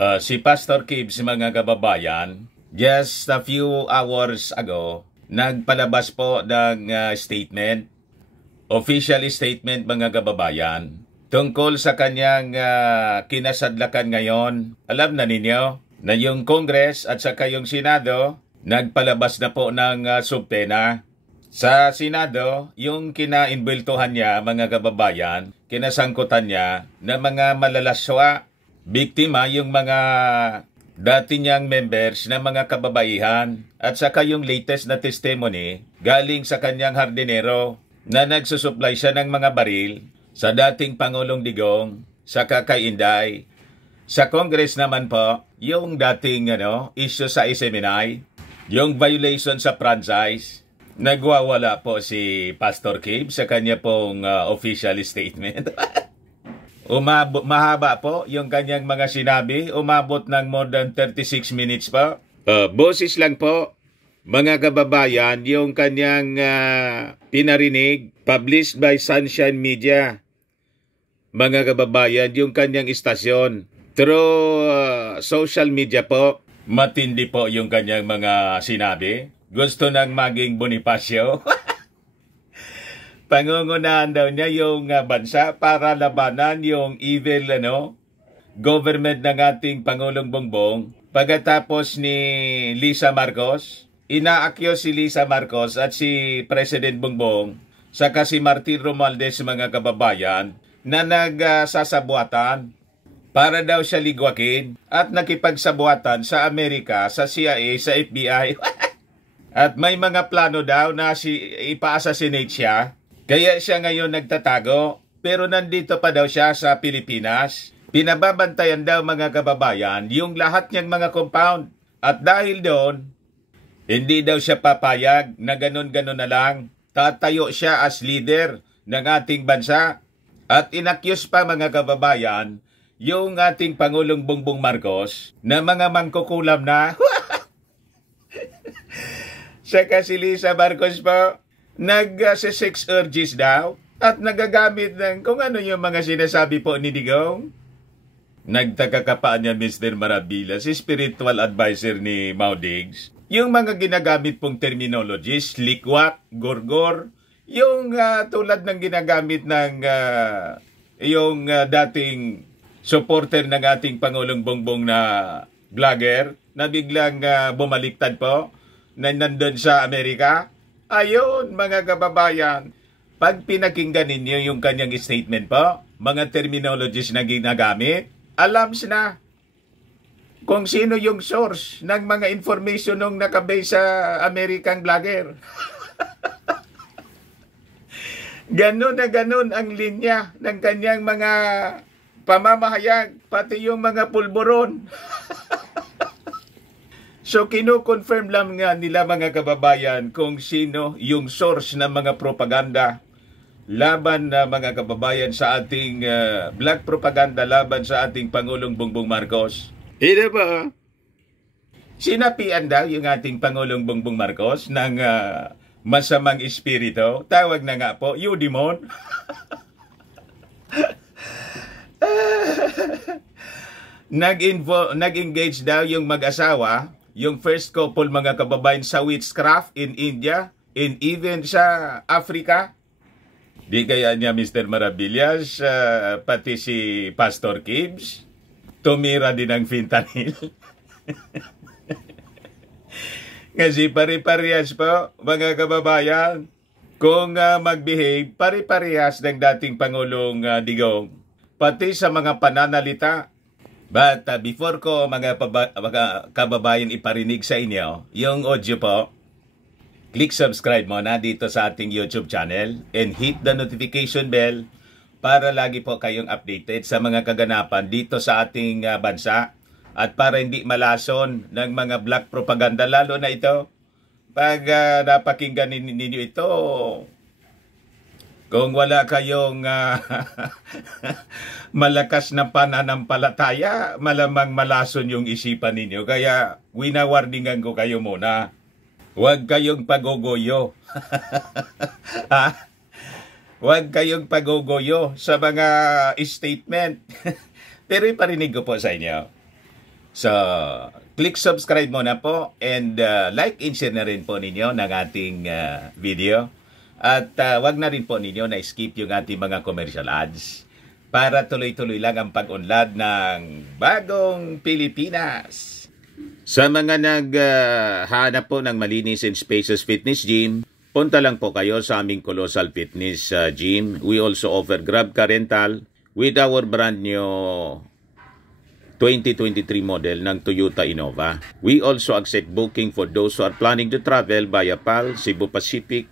Si Pastor Kibbs, mga kababayan, just a few hours ago, nagpalabas po ng statement, official statement mga kababayan, tungkol sa kanyang kinasadlakan ngayon. Alam na ninyo na yung Congress at saka yung Senado, nagpalabas na po ng subpena. Sa Senado, yung kinainbultuhan niya, mga kababayan, kinasangkutan niya na mga malalaswa, biktima yung mga dati niyang members na mga kababaihan at saka yung latest na testimony galing sa kanyang hardinero na nagsusupply siya ng mga baril sa dating Pangulong Digong, saka kay Inday. Sa Congress naman po, yung dating issue sa SMNI, yung violation sa franchise, nagwawala po si Pastor Kibbs sa kanya pong official statement. Mahaba po yung kanyang mga sinabi. Umabot ng more than 36 minutes po. Boses lang po, mga kababayan, yung kanyang pinarinig, published by Sunshine Media. Mga kababayan, yung kanyang istasyon. Through social media po, matindi po yung kanyang mga sinabi. Gusto nang maging Bonifacio. Pangungunahan daw niya yung bansa para labanan yung evil government ng ating Pangulong Bongbong. Pagkatapos ni Lisa Marcos, ina-accuse si Lisa Marcos at si President Bongbong saka si Martin Romualdez, mga kababayan, na nagsasabuatan para daw siya ligwakin at nakipagsabuatan sa Amerika, sa CIA, sa FBI. At may mga plano daw na ipa-assassinate siya. Kaya siya ngayon nagtatago, pero nandito pa daw siya sa Pilipinas. Pinababantayan daw, mga kababayan, yung lahat niyang mga compound. At dahil doon, hindi daw siya papayag na ganun-ganun na lang. Tatayo siya as leader ng ating bansa. At inakyus pa, mga kababayan, yung ating Pangulong Bongbong Marcos na mga mangkukulam na. Saka si Lisa Marcos po, nag-sex urges daw at nagagamit ng kung ano yung mga sinasabi po ni Digong. Nagtaka ka pa niya, Mr. Marabila, si spiritual advisor ni Mau Diggs. Yung mga ginagamit pong terminologies, likwak, gorgor, yung tulad ng ginagamit ng yung dating supporter ng ating Pangulong Bongbong na vlogger na biglang bumaliktad po na nandun sa Amerika. Ayun, mga kababayan, pag pinakinggan ninyo yung kanyang statement po, mga terminologies na ginagamit, alam na kung sino yung source ng mga information nung nakabase sa American vlogger. Ganun na ganun ang linya ng kanyang mga pamamahayag, pati yung mga pulburon. So, kino-confirm lang nga nila, mga kababayan, kung sino yung source ng mga propaganda laban na mga kababayan sa ating black propaganda laban sa ating Pangulong Bongbong Marcos. Hindi ba? Sinapian daw yung ating Pangulong Bongbong Marcos ng masamang espiritu. Tawag na nga po, Eudemon. Nag-engage daw yung mag-asawa, yung first couple, mga kababayan, sa witchcraft in India, and even sa Africa. Di kaya niya, Mr. Maravillas, pati si Pastor Kibbs, tumira din ng fentanyl. Kasi pare-parehas po, mga kababayan, kung mag-behave, pare-parehas ng dating Pangulong Digong, pati sa mga pananalita. But before ko, mga kababayan, iparinig sa inyo yung audio po, click subscribe muna dito sa ating YouTube channel and hit the notification bell para lagi po kayong updated sa mga kaganapan dito sa ating bansa at para hindi malason ng mga black propaganda, lalo na ito. Pag napakinggan ninyo ito, kung wala kayong malakas na pananampalataya, malamang malason yung isipan ninyo. Kaya winawarningan ko kayo muna. Huwag kayong pagogoyo. Huwag kayong pagogoyo sa mga statement. Pero iparinig ko po sa inyo. So, click subscribe muna po and like and share na rin po ninyo ng ating video. At wag na rin po ninyo na skip yung ating mga commercial ads para tuloy-tuloy lang ang pag-unlad ng bagong Pilipinas. Sa mga naghahanap po ng malinis and spacious fitness gym, punta lang po kayo sa aming Colossal Fitness Gym. We also offer Grab Car Rental with our brand new 2023 model ng Toyota Innova. We also accept booking for those who are planning to travel via PAL, Cebu Pacific,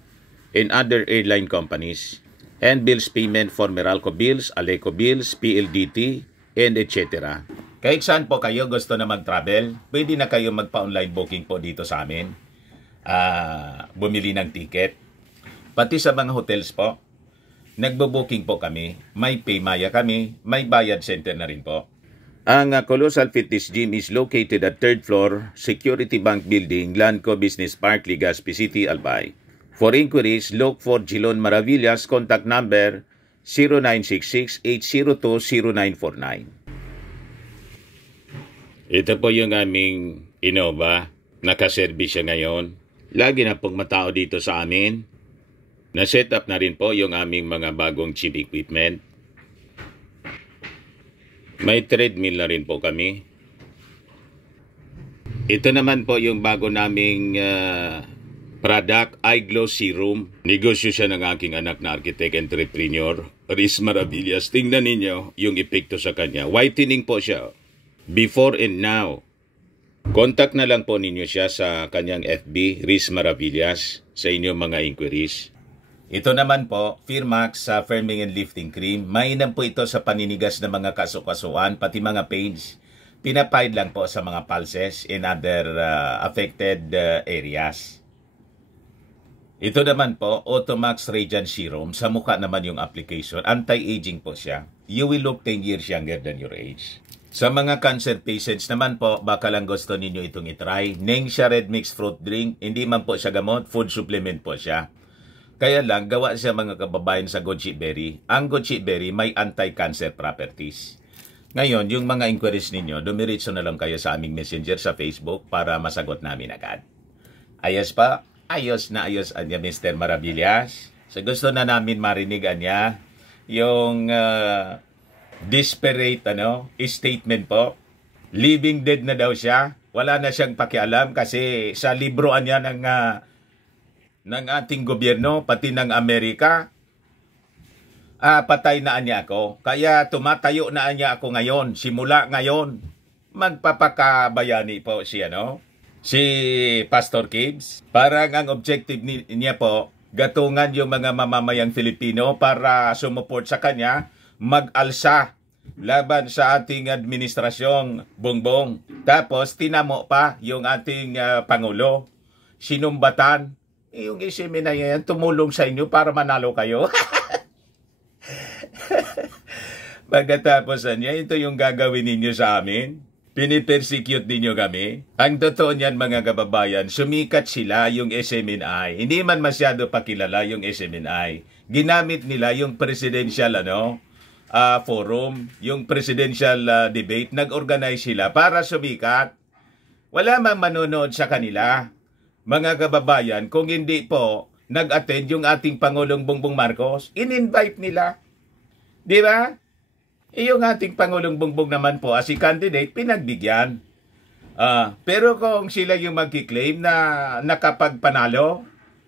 and other airline companies. And bills payment for Meralco Bills, Aleco Bills, PLDT, and etc. Kahit saan po kayo gusto na mag-travel, pwede na kayo magpa-online booking po dito sa amin. Bumili ng ticket. Pati sa mga hotels po, nagbo-booking po kami. May Paymaya kami, may bayad center na rin po. Ang Colossal Fitness Gym is located at 3rd floor, Security Bank Building, Lanco Business Park, Legazpi City, Albay. For inquiries, look for Jilon Maravillas, contact number 0966-802-0949. Ito po yung aming Innova, nakaservice siya ngayon. Lagi na pong matao dito sa amin. Na-set up na rin po yung aming mga bagong gym equipment. May treadmill na rin po kami. Ito naman po yung bago naming product, iGlow Serum. Negosyo siya ng aking anak na architect entrepreneur, Riz Maravillas. Tingnan ninyo yung epekto sa kanya. Whitening po siya. Before and now. Contact na lang po ninyo siya sa kanyang FB, Riz Maravillas, sa inyong mga inquiries. Ito naman po, Firmax sa Firming and Lifting Cream. Mainam po ito sa paninigas ng mga kasukasuan, pati mga pains. Pinapaid lang po sa mga pulses in other affected areas. Ito naman po, Automax Radiant Serum. Sa mukha naman yung application. Anti-aging po siya. You will look 10 years younger than your age. Sa mga cancer patients naman po, baka lang gusto ninyo itong itry. Nengxia Red Mixed Fruit Drink. Hindi man po siya gamot, food supplement po siya. Kaya lang, gawa siya mga kababayan sa goji berry. Ang goji berry may anti-cancer properties. Ngayon, yung mga inquiries ninyo, dumiritso na lang kayo sa aming messenger sa Facebook para masagot namin agad. Ayos pa? Ayos na ayos anya Mr. Maravillas. So gusto na namin marinig anya yung desperate statement po. Living dead na daw siya. Wala na siyang pakialam kasi sa libro anya ng ating gobyerno, pati ng Amerika, patay na anya ako. Kaya tumatayo na anya ako ngayon. Simula ngayon, magpapakabayani po siya, si Pastor Gibbs. Parang ang objective niya po, gatungan yung mga mamamayang Filipino para sumuport sa kanya, mag-alsa laban sa ating administrasyong Bongbong. Tapos, tinamo pa yung ating Pangulo, sinumbatan. Yung isimin na yan, tumulong sa inyo para manalo kayo. Pagkatapos niya, ito yung gagawin ninyo sa amin. Pinipersecute ninyo kami. Ang totoo niyan mga kababayan, sumikat sila yung SMNI. Hindi man masyado pakilala yung SMNI. Ginamit nila yung presidential forum, yung presidential debate. Nag-organize sila para sumikat. Wala mang manonood sa kanila. Mga kababayan, kung hindi po nag-attend yung ating Pangulong Bongbong Marcos, in-invite nila. Di ba? Yung ating Pangulong Bongbong naman po as a candidate, pinagbigyan. Pero kung sila yung magkiklaim na nakapagpanalo,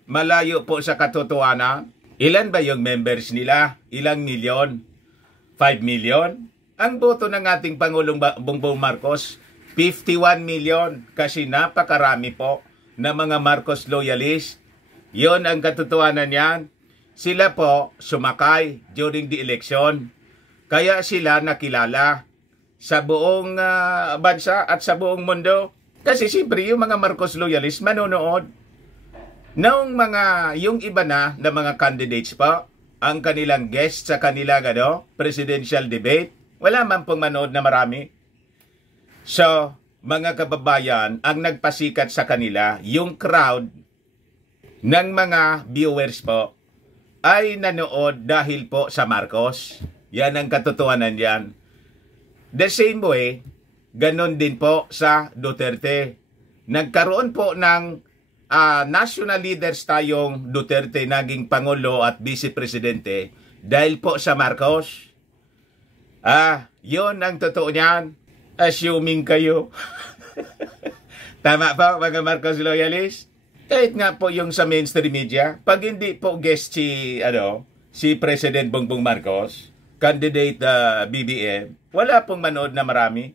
malayo po sa katotohanan, ilan ba yung members nila? Ilang milyon? 5 million? Ang boto ng ating Pangulong Bongbong Marcos, 51 million. Kasi napakarami po na mga Marcos loyalist. Yon ang katotohanan niyan. Sila po sumakay during the election. Kaya sila nakilala sa buong bansa at sa buong mundo. Kasi siyempre yung mga Marcos loyalist manonood. Yung iba na mga candidates po, ang kanilang guest sa kanilang presidential debate, wala man pong manood na marami. So, mga kababayan, ang nagpasikat sa kanila, yung crowd ng mga viewers po, ay nanood dahil po sa Marcos. Yan ang katotohanan yan. The same way, ganon din po sa Duterte. Nagkaroon po ng national leaders tayong Duterte naging Pangulo at Vice Presidente dahil po sa Marcos. Yun ang totoo niyan. Assuming kayo. Tama po mga Marcos loyalist? Kahit nga po yung sa mainstream media, pag hindi po guest si President Bongbong Marcos, candidate BBM, wala pong manood na marami.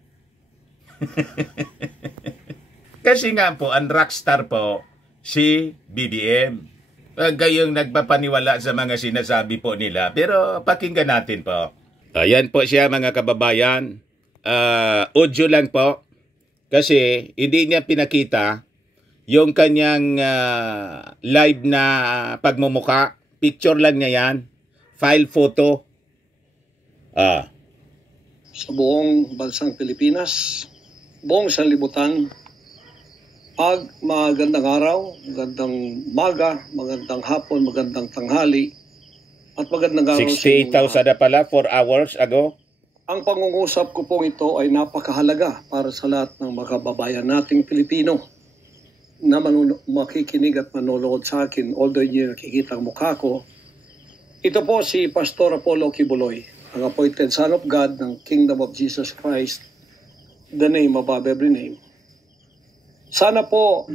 Kasi nga po, ang rockstar po, si BBM. Kayong nagpapaniwala sa mga sinasabi po nila. Pero pakinggan natin po. Ayan po siya mga kababayan. Audio lang po. Kasi hindi niya pinakita yung kanyang live na pagmumuka. Picture lang niya yan. File photo. Sa buong bansang Pilipinas, buong sanlibutan, magandang araw, magandang maga, magandang hapon, magandang tanghali, at magandang araw 68,000 na pala 4 hours ago. Ang pangungusap ko pong ito ay napakahalaga para sa lahat ng mga kababayan nating Pilipino na makikinig at manonood sa akin, although hindi nakikita ang mukha ko. Ito po si Pastor Apollo Kibuloy, ang appointed Son of God ng Kingdom of Jesus Christ, the name above every name. Sana po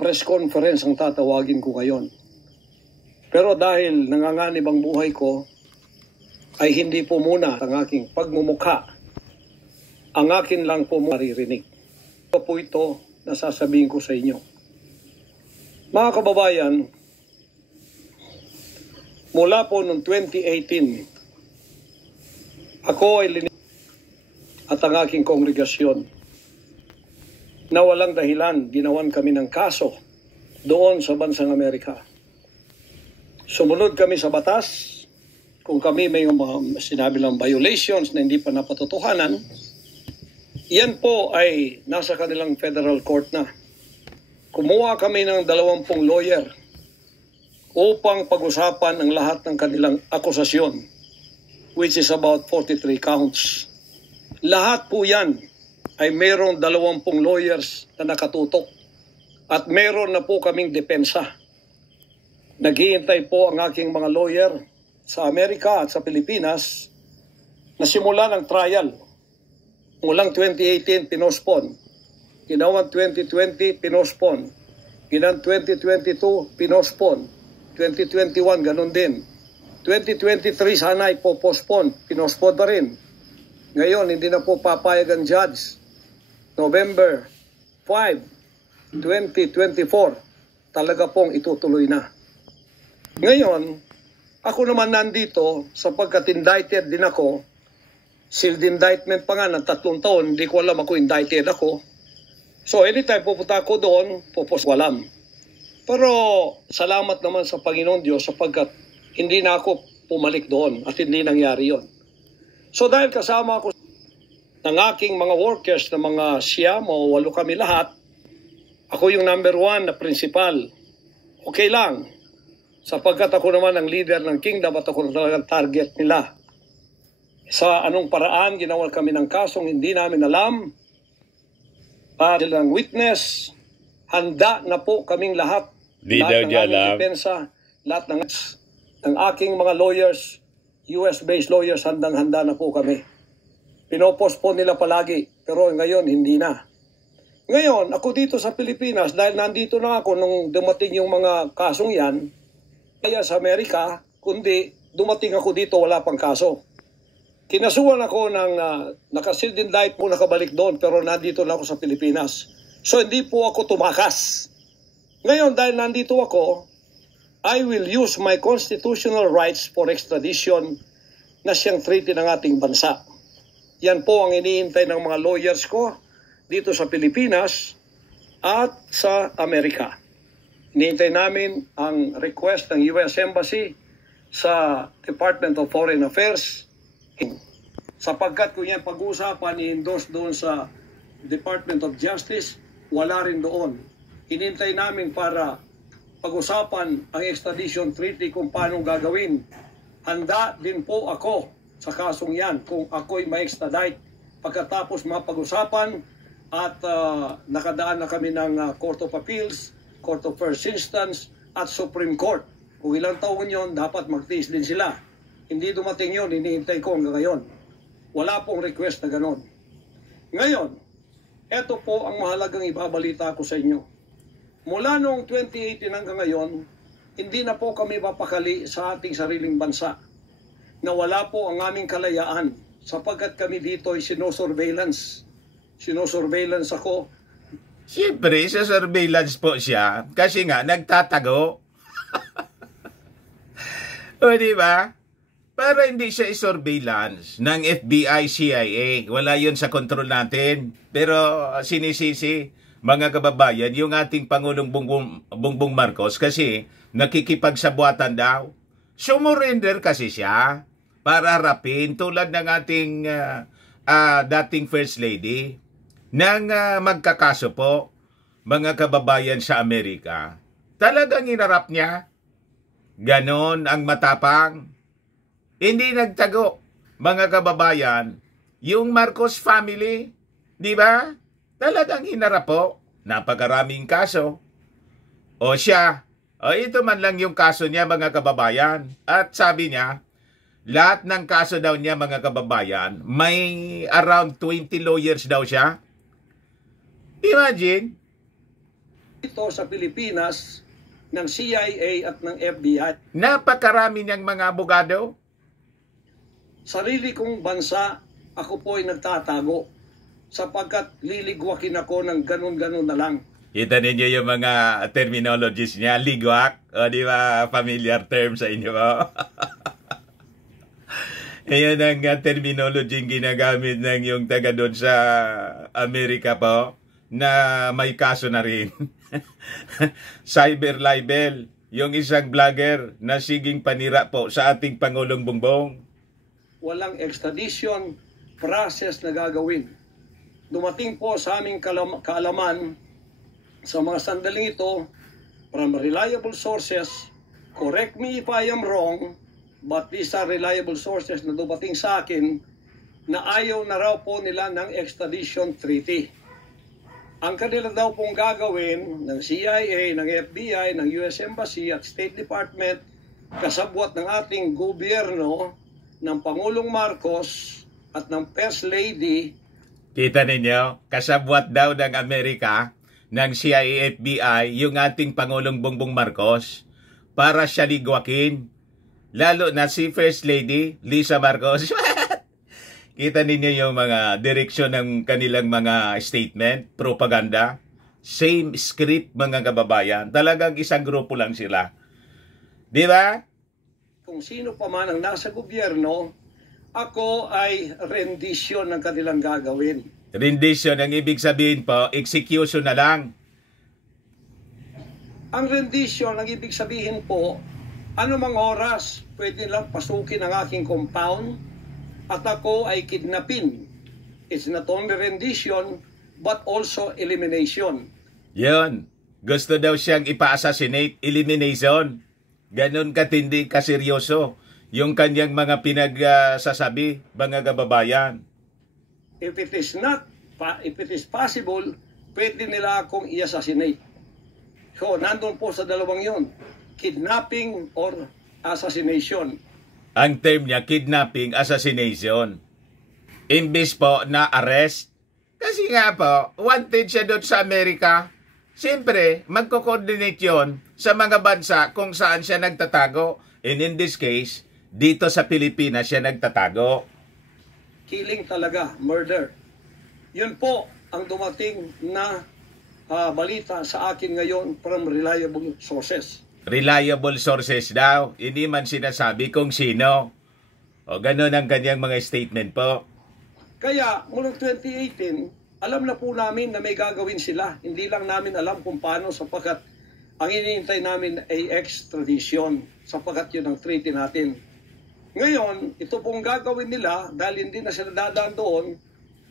press conference ang tatawagin ko ngayon. Pero dahil nanganganib ang buhay ko, ay hindi po muna ang aking pagmumukha. Ang akin lang po maririnig. Ito po ito na sasabihin ko sa inyo. Mga kababayan, mula po noong 2018, ako ay linis at ang aking kongregasyon na walang dahilan, ginawan kami ng kaso doon sa bansang Amerika. Sumunod kami sa batas. Kung kami may mga sinabi lang violations na hindi pa napatotohanan, yan po ay nasa kanilang federal court na. Kumuha kami ng 20 lawyer upang pag-usapan ang lahat ng kanilang akusasyon, which is about 43 counts. Lahat po yan ay mayroong 20 lawyers na nakatutok at meron na po kaming depensa. Naghihintay po ang aking mga lawyer sa Amerika at sa Pilipinas na simula ng trial. Mulang 2018, pinospon. Ginawan 2020, pinospon. Ginang 2022, pinospon. 2021, ganun din. 2023, sana ay po-postpone. Pinospon pa rin. Ngayon, hindi na po papayag ang judge. November 5, 2024, talaga pong itutuloy na. Ngayon, ako naman nandito sapagkat indicted din ako. Sealed indictment pa nga ng 3 taon, hindi ko alam ako indicted ako. So anytime pupunta ako doon, walam. Pero salamat naman sa Panginoon Diyos sapagkat hindi na ako pumalik doon at hindi nangyari yon. So dahil kasama ako ng aking mga workers na mga 9 o 8 kami lahat, ako yung number 1 na principal. Okay lang. Sapagkat ako naman ang leader ng kingdom at ako talagang target nila. Sa anong paraan ginawa kami ng kasong hindi namin alam. At ng witness, handa na po kaming lahat. Lahat ng aming depensa, lahat ng aking mga lawyers, US-based lawyers, handang-handa na po kami. Pinopostpone nila palagi, pero ngayon hindi na. Ngayon, ako dito sa Pilipinas, dahil nandito na ako nung dumating yung mga kasong yan, kaya sa Amerika, kundi dumating ako dito, wala pang kaso. Kinasuhan ako ng naka-sealed indict po nakabalik doon, pero nandito na ako sa Pilipinas. So hindi po ako tumakas. Ngayon, dahil nandito ako, I will use my constitutional rights for extradition na siyang treaty ng ating bansa. Yan po ang iniintay ng mga lawyers ko dito sa Pilipinas at sa Amerika. Hinihintay namin ang request ng US Embassy sa Department of Foreign Affairs. Sapagkat kung yan pag-uusapan, i-endorse doon sa Department of Justice, wala rin doon. Hinihintay namin para pag-usapan ang extradition treaty kung paano gagawin. Handa din po ako sa kasong yan kung ako'y ma-extradite pagkatapos mapag-usapan at nakadaan na kami ng Court of Appeals, Court of First Instance at Supreme Court. Kung ilang taon yon, dapat magtiis din sila. Hindi dumating yon, hinihintay ko hanggang ngayon. Wala pong request na ganon. Ngayon, eto po ang mahalagang ibabalita ko sa inyo. Mula noong 2018 hanggang ngayon, hindi na po kami mapakali sa ating sariling bansa. Nawala po ang aming kalayaan sapagkat kami dito ay sinosurveillance. Sinosurveillance ako. Siyempre, sa surveillance po siya kasi nga nagtatago. O diba? Para hindi siya i-surveillance ng FBI, CIA. Wala yun sa kontrol natin. Pero sinisisi, mga kababayan, yung ating Pangulong Bongbong Marcos kasi nakikipagsabuatan daw. Sumurrender kasi siya para harapin tulad ng ating dating First Lady nang magkakaso po, mga kababayan sa Amerika. Talagang inarap niya. Ganon ang matapang. Hindi nagtago, mga kababayan, yung Marcos family, di ba? Talagang hinarap po, napakaraming kaso. O siya, ito man lang yung kaso niya, mga kababayan. At sabi niya, lahat ng kaso daw niya, mga kababayan, may around 20 lawyers daw siya. Imagine. Ito sa Pilipinas, ng CIA at ng FBI. Napakarami niyang mga abogado. Sarili kong bansa, ako po ay nagtatago sapagkat liligwakin ako ng ganun-ganun na lang. Kita ninyo yung mga terminologies niya, ligwak, o di ba familiar term sa inyo po? Ayan ang terminology ginagamit ng yung taga doon sa Amerika po, na may kaso na rin. Cyber libel, yung isang vlogger na siging panira po sa ating Pangulong Bongbong. Walang extradition process na gagawin. Dumating po sa aming kaalaman sa mga sandaling ito from reliable sources. Correct me if I am wrong, but these are reliable sources na dumating sa akin na ayaw na raw po nila ng extradition treaty. Ang kanila daw pong gagawin ng CIA, ng FBI, ng US Embassy at State Department kasabwat ng ating gobyerno ng Pangulong Marcos at ng First Lady. Kita ninyo, kasabwat daw ng Amerika, ng CIA, FBI, yung ating Pangulong Bongbong Marcos para siya ligwakin. Lalo na si First Lady, Lisa Marcos. Kita ninyo yung mga direksyon ng kanilang mga statement, propaganda. Same script, mga kababayan. Talagang isang grupo lang sila. Di ba? Kung sino pa man ang nasa gobyerno, ako ay rendition ng kanilang gagawin. Rendition, ang ibig sabihin po, execution na lang. Ang rendition, ang ibig sabihin po, anumang oras, pwede lang pasukin ang aking compound at ako ay kidnapin. It's not only rendition, but also elimination. Yun. Gusto daw siyang ipa-assassinate, elimination. Ganon katindi, kaseryoso yung kanyang mga pinagsasabi, mga kababayan. If it is possible, pwede nila akong i-assassinate. So, nandun po sa dalawang yon, kidnapping or assassination. Ang term niya, kidnapping, assassination. Imbis po na arrest. Kasi nga po, wanted siya doon sa Amerika. Siyempre, magko-coordinate yun sa mga bansa kung saan siya nagtatago. And in this case, dito sa Pilipinas siya nagtatago. Killing talaga, murder. Yun po ang dumating na balita sa akin ngayon from reliable sources. Reliable sources daw. Hindi man sinasabi kung sino. O ganun ang kanyang mga statement po. Kaya, mula 2018, alam na po namin na may gagawin sila. Hindi lang namin alam kung paano sapagkat ang hinihintay namin ay extradition sapagkat yun ang treaty natin. Ngayon, ito pong gagawin nila dahil hindi na sila dadaan doon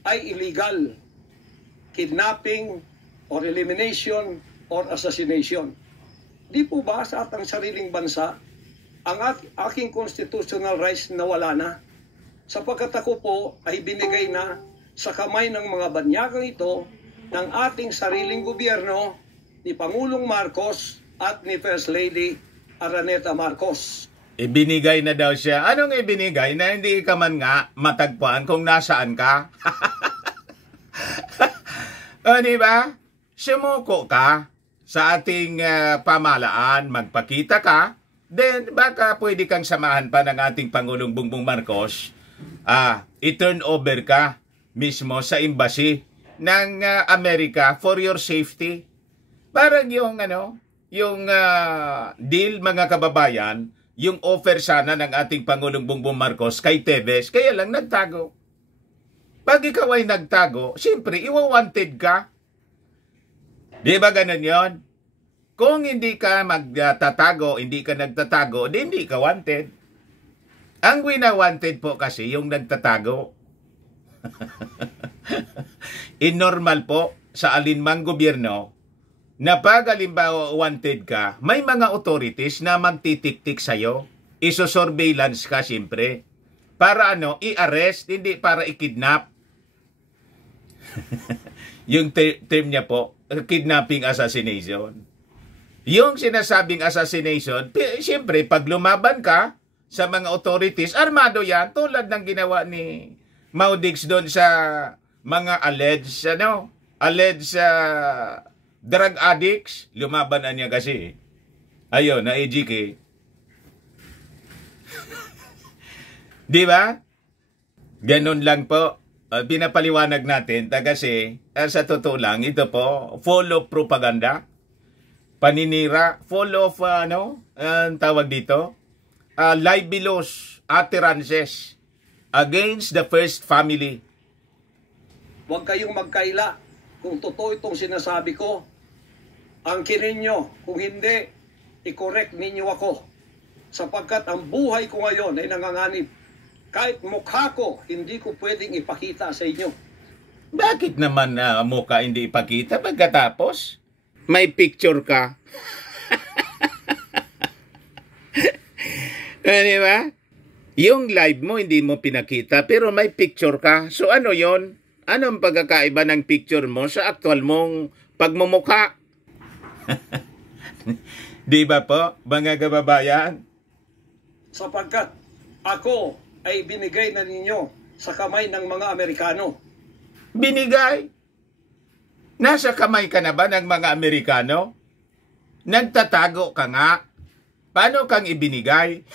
ay illegal. Kidnapping or elimination or assassination. Di po ba sa atang sariling bansa ang aking constitutional rights na wala na? Sapagkat ako po ay binigay na sa kamay ng mga banyagang ito ng ating sariling gobyerno ni Pangulong Marcos at ni First Lady Araneta Marcos. Ibinigay na daw siya. Anong ibinigay? Na hindi ka man nga matagpuan kung nasaan ka? O, diba? Sumuko ka sa ating pamahalaan, magpakita ka, then baka pwede kang samahan pa ng ating Pangulong Bongbong Marcos. I-turn over ka mismo sa embassy ng Amerika for your safety. Parang yung deal, mga kababayan, yung offer sana ng ating Pangulong Bongbong Marcos kay Tevez, kaya lang nagtago. Pag ikaw ay nagtago, siyempre, iwa-wanted ka. Di ba ganun yon? Kung hindi ka magtatago, hindi ka nagtatago, di hindi ka wanted. Ang wina-wanted po kasi yung nagtatago. Inormal po sa alinmang gobyerno na pag alimbawa wanted ka, may mga authorities na magtitik-tik sa'yo. Iso-surveillance ka siyempre. Para i-arrest, hindi para i-kidnap. Yung term niya po, kidnapping assassination. Yung sinasabing assassination, siyempre, pag lumaban ka sa mga authorities, armado yan, tulad ng ginawa ni Maudix doon sa mga alleged drug addicts. Lumaban niya kasi. Ayun, na AGK. Di ba? Ganun lang po. Pinapaliwanag natin kasi sa totoo lang, ito po, full of propaganda, paninira, full of, ang tawag dito, libelous utterances against the first family. Huwag kayong magkaila kung totoo itong sinasabi ko. Angkinin nyo. Kung hindi, i-correct ninyo ako. Sapagkat ang buhay ko ngayon ay nanganganib. Kahit mukha ko, hindi ko pwedeng ipakita sa inyo. Bakit naman mukha hindi ipakita pagkatapos? May picture ka. Di ba? Yung live mo, hindi mo pinakita, pero may picture ka. So ano yon? Anong pagkakaiba ng picture mo sa aktual mong pagmumukha? Di ba po, mga kababayan? Sapagkat ako ay binigay na ninyo sa kamay ng mga Amerikano. Binigay? Nasa kamay ka na ba ng mga Amerikano? Nagtatago ka nga. Paano kang ibinigay?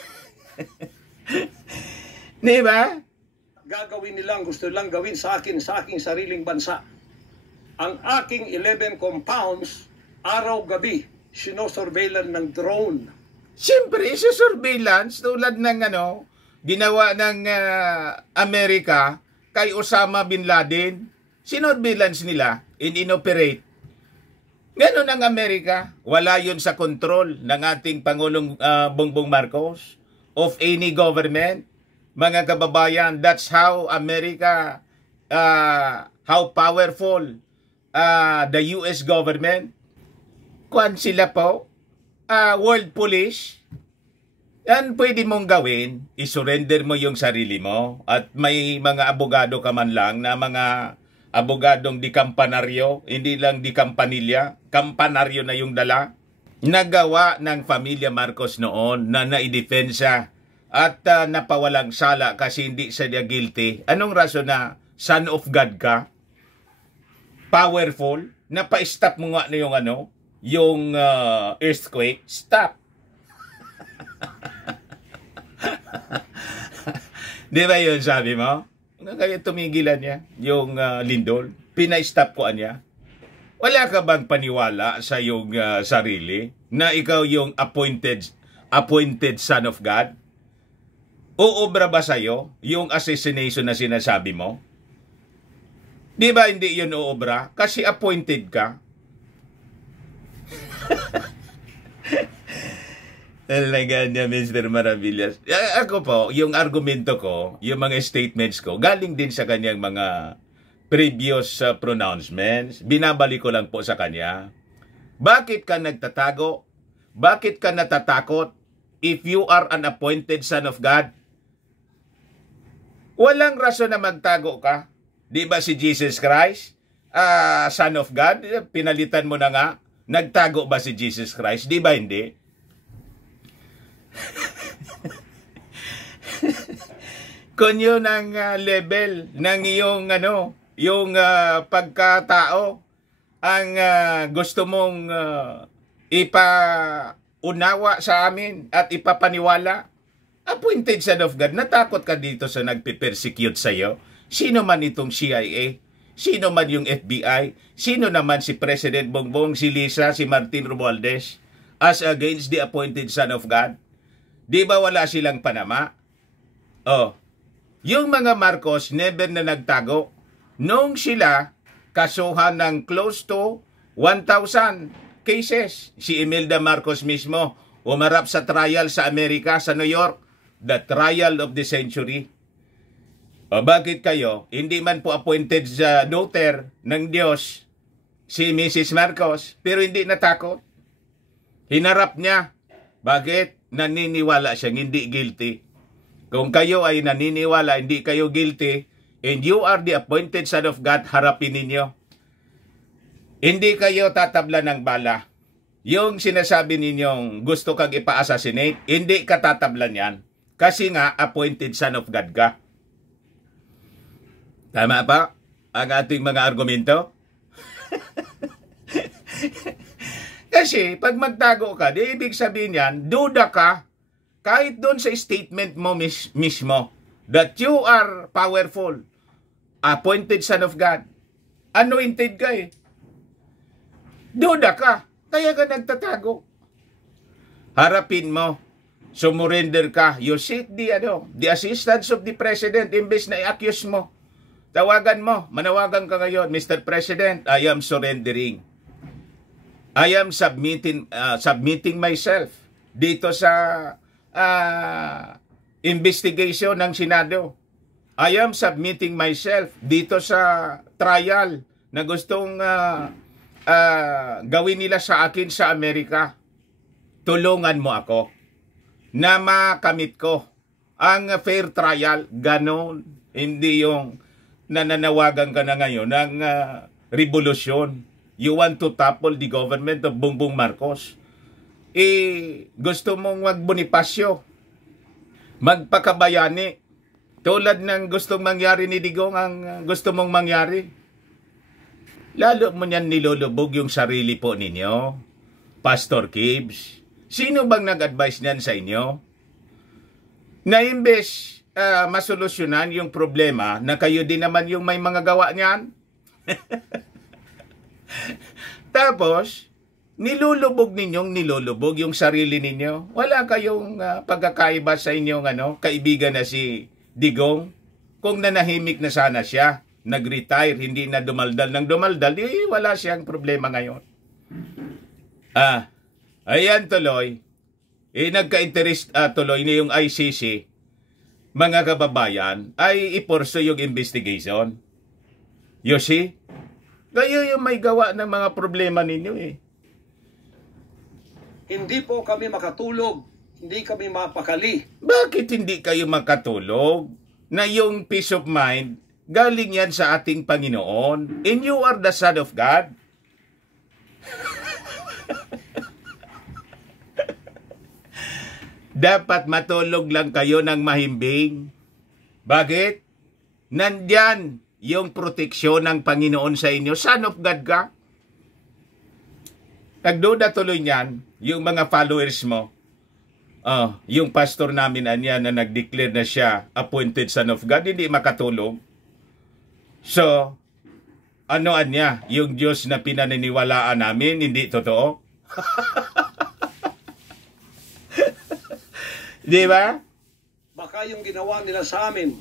Di ba? Gagawin nilang, gusto lang gawin sa akin, sa aking sariling bansa. Ang aking 11 compounds, araw-gabi, sinosurveillan ng drone. Siyempre, surveillance tulad ng ginawa ng Amerika kay Osama Bin Laden. Sinurveillance nila, inoperate. Ganon ang Amerika. Wala yun sa kontrol ng ating Pangulong Bongbong Marcos of any government. Mga kababayan, that's how America, how powerful the US government. Kuan sila po, world police. Yan pwede mong gawin, isurrender mo yung sarili mo at may mga abogado ka man lang na mga abogadong di kampanaryo, hindi lang di kampanilya, kampanaryo na yung dala. Nagawa ng pamilya Marcos noon na naidefensa at napawalang sala kasi hindi siya guilty. Anong rason na son of God ka? Powerful? Napa-stop mo nga na yung earthquake? Stop! Di ba yun sabi mo? Kaya tumigilan niya yung lindol. Pina-stop ko niya. Wala ka bang paniwala sa iyong sarili na ikaw yung appointed son of God? Uobra ba sa'yo yung assassination na sinasabi mo? Di ba hindi yun uobra? Kasi appointed ka. Talaga niya, Mr. Maravillas. Ako po, yung argumento ko, yung mga statements ko, galing din sa kanyang mga previous pronouncements. Binabalik ko lang po sa kanya. Bakit ka nagtatago? Bakit ka natatakot? If you are an appointed son of God, walang rason na magtago ka. Di ba si Jesus Christ, Son of God, pinalitan mo na nga. Nagtago ba si Jesus Christ? Di ba hindi? Kung yun ang level ng iyong yung pagkatao, ang gusto mong ipaunawa sa amin at ipapaniwala, appointed Son of God, natakot ka dito sa nagpipersecute sa'yo? Sino man itong CIA? Sino man yung FBI? Sino naman si President Bongbong, si Lisa, si Martin Romualdez as against the appointed Son of God? Di ba wala silang panama? Oh, yung mga Marcos never na nagtago. Nung sila kasuhan ng close to 1,000 cases. Si Imelda Marcos mismo umarap sa trial sa Amerika, sa New York, the trial of the century. O bakit kayo, hindi man po appointed sa daughter ng Diyos si Mrs. Marcos, pero hindi natakot? Hinarap niya. Bakit? Naniniwala siyang hindi guilty. Kung kayo ay naniniwala hindi kayo guilty, and you are the appointed Son of God, harapin ninyo. Hindi kayo tatabla ng bala. Yung sinasabi ninyong gusto kang ipa-assassinate, hindi ka tatablan yan. Kasi nga, appointed Son of God ka. Tama ba ang ating mga argumento? Kasi pag magtago ka, di ibig sabihin yan, duda ka, kahit doon sa statement mo mismo, that you are powerful, appointed Son of God, anointed ka eh. Duda ka, kaya ka nagtatago. Harapin mo, sumurrender ka, you seek the assistance of the President, imbes na i-accuse mo. Tawagan mo, manawagan ka ngayon, Mr. President, I am surrendering. I am submitting myself dito sa investigation ng Senado. I am submitting myself dito sa trial na gustong gawin nila sa akin sa Amerika. Tulungan mo ako na makamit ko ang fair trial. Ganon, hindi yung nananawagan ka na ngayon ng revolusyon. You want to topple the government of Bongbong Marcos. Gusto mong mag-Bonifacio, magpakabayani, tulad ng gustong mangyari ni Digong ang gusto mong mangyari. Lalo mo niyan nilulubog yung sarili po ninyo, Pastor Kibbs. Sino bang nag-advise niyan sa inyo? Na imbes masolusyonan yung problema na kayo din naman yung may mga gawa niyan. Tapos, nilulubog yung sarili ninyo. Wala kayong pagkakaiba sa inyong kaibigan na si Digong. Kung nanahimik na sana siya, nag-retire, hindi na dumaldal ng dumaldal, wala siyang problema ngayon. Ayan tuloy. Nagka-interest tuloy na yung ICC, mga kababayan, ay ipurso yung investigation. You see? Kayo yung may gawa ng mga problema ninyo eh. Hindi po kami makatulog. Hindi kami mapakali. Bakit hindi kayo makatulog? Na yung peace of mind, galing yan sa ating Panginoon. And you are the Son of God. Dapat matulog lang kayo ng mahimbing. Bakit? Nandyan yung proteksyon ng Panginoon sa inyo. Son of God ka. Nagduda tuloy niyan, yung mga followers mo. Yung pastor namin anya na nag-declare na siya appointed Son of God, hindi makatulog. So, ano anya? Yung Diyos na pinaniniwalaan namin, hindi totoo? Di ba? Baka yung ginawa nila sa amin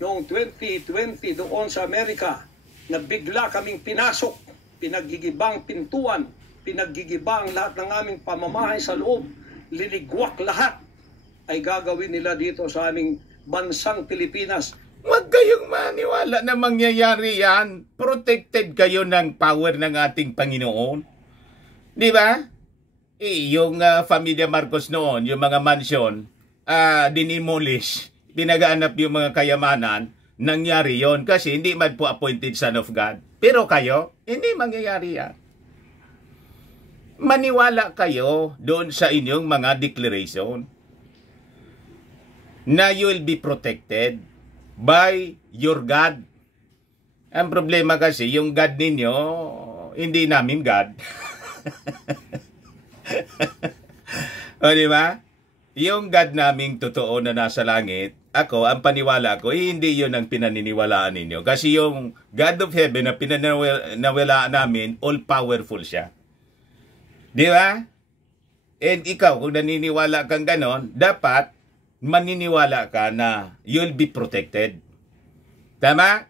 noong 2020 doon sa Amerika, na bigla kaming pinasok, pinaggigibang pintuan, pinaggigibang lahat ng aming pamamahay sa loob, liligwak lahat, ay gagawin nila dito sa aming bansang Pilipinas. Huwag kayong maniwala na mangyayari yan. Protected kayo ng power ng ating Panginoon. Di ba? Yung Familia Marcos noon, yung mga mansion, dinimolish, pinagaanap yung mga kayamanan, nangyari yon kasi hindi man po appointed son of God. Pero kayo, hindi mangyayari yan. Maniwala kayo doon sa inyong mga declaration na you will be protected by your God. Ang problema kasi, yung God ninyo, hindi namin God. O, di ba? Yung God naming totoo na nasa langit, ako, ang paniwala ko, hindi yun ang pinaniniwalaan ninyo. Kasi yung God of Heaven na pinaniniwalaan namin, all-powerful siya. Di ba? And ikaw, kung naniniwala kang ganon, dapat maniniwala ka na you'll be protected. Tama?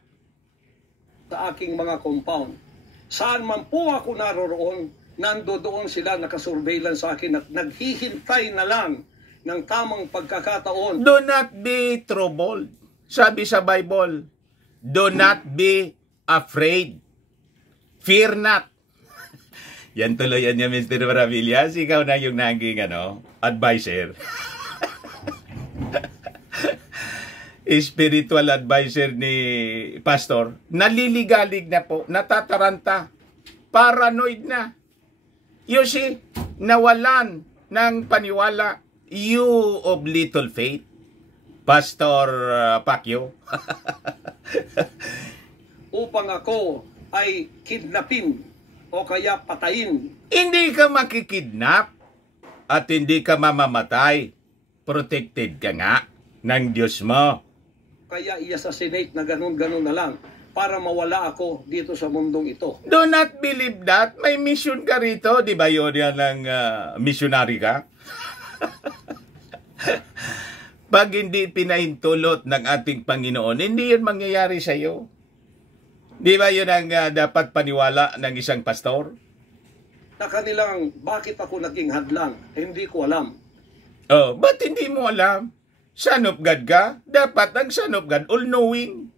Sa aking mga compound, saan man po ako naroroon, nandoon sila nakasurveillance sa akin at naghihintay na lang ng tamang pagkakataon. Do not be troubled. Sabi sa Bible, do not be afraid. Fear not. Yan tuloy yan niya, Mr. Maravillas. Ikaw na yung naging advisor. Spiritual advisor ni Pastor. Naliligalig na po. Natataranta. Paranoid na. You see, nawalan ng paniwala. You of little faith. Pastor Pacquiao. Upang ako ay kidnapin o kaya patayin. Hindi ka makikidnap at hindi ka mamamatay. Protected ka nga ng Diyos mo. Kaya i-assassinate na ganun-ganun na lang para mawala ako dito sa mundong ito. Do not believe that. May mission ka rito. Di ba yun yan ng missionary ka? Pag hindi pinahintulot ng ating Panginoon, hindi yun mangyayari sa iyo. Di ba yun ang dapat paniwala ng isang pastor? Na kanilang bakit ako naging hadlang, hindi ko alam. Oh, ba't hindi mo alam? Son of God ka? Dapat ang Son of God, all-knowing.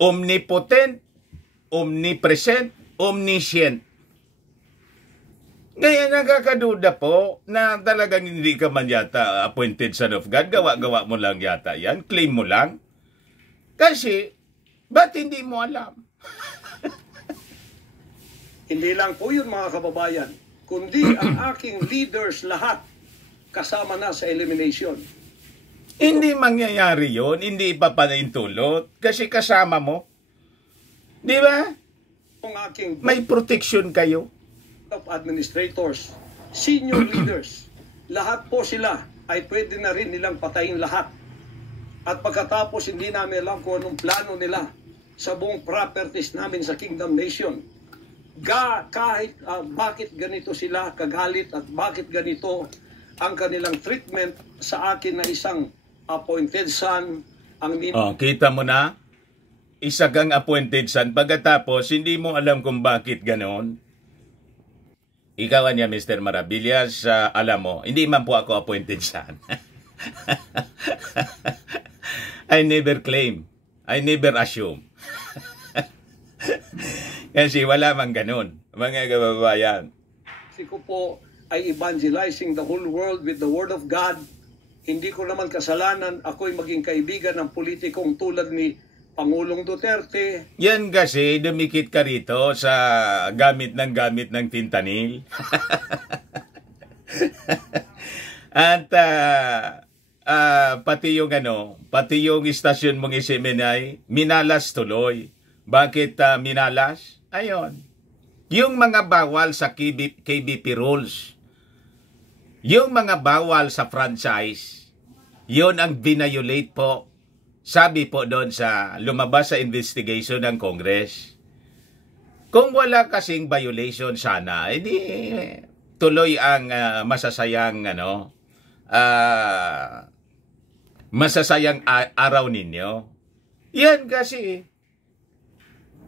Omnipotent, omnipresent, omniscient. Ngayon nakakaduda po na talagang hindi ka man yata appointed Son of God. Gawa-gawa mo lang yata yan. Claim mo lang. Kasi, ba't hindi mo alam? Hindi lang po yun mga kababayan, kundi ang aking leaders lahat kasama na sa elimination. Hindi mangyayari yun. Hindi ipapanahintulot. Kasi kasama mo. Di ba? Ang aking May protection kayo. of administrators, senior leaders, lahat po sila ay pwede na rin nilang patayin lahat. At pagkatapos hindi namin alam kung anong plano nila sa buong properties namin sa Kingdom Nation. Kahit bakit ganito sila kagalit at bakit ganito ang kanilang treatment sa akin na isang appointed son. Kita mo na? Isa kang appointed son. Pagkatapos, hindi mo alam kung bakit ganon. Ikaw niya, Mr. Maravillas, alam mo, hindi man po ako appointed son. I never claim. I never assume. Kasi wala mang ganun, mga kababayan. Si ko po ay evangelizing the whole world with the Word of God. Hindi ko naman kasalanan ako'y maging kaibigan ng politikong tulad ni Pangulong Duterte. Yan kasi, dumikit ka rito sa gamit ng fentanyl. At pati yung istasyon mong isiminay, minalas tuloy. Bakit minalas? Ayon. Yung mga bawal sa KBP rules, yung mga bawal sa franchise, yun ang binayolate po. Sabi po doon sa lumabas sa investigation ng Congress. Kung wala kasing violation sana, edi tuloy ang masasayang masasayang araw ninyo. Yan kasi.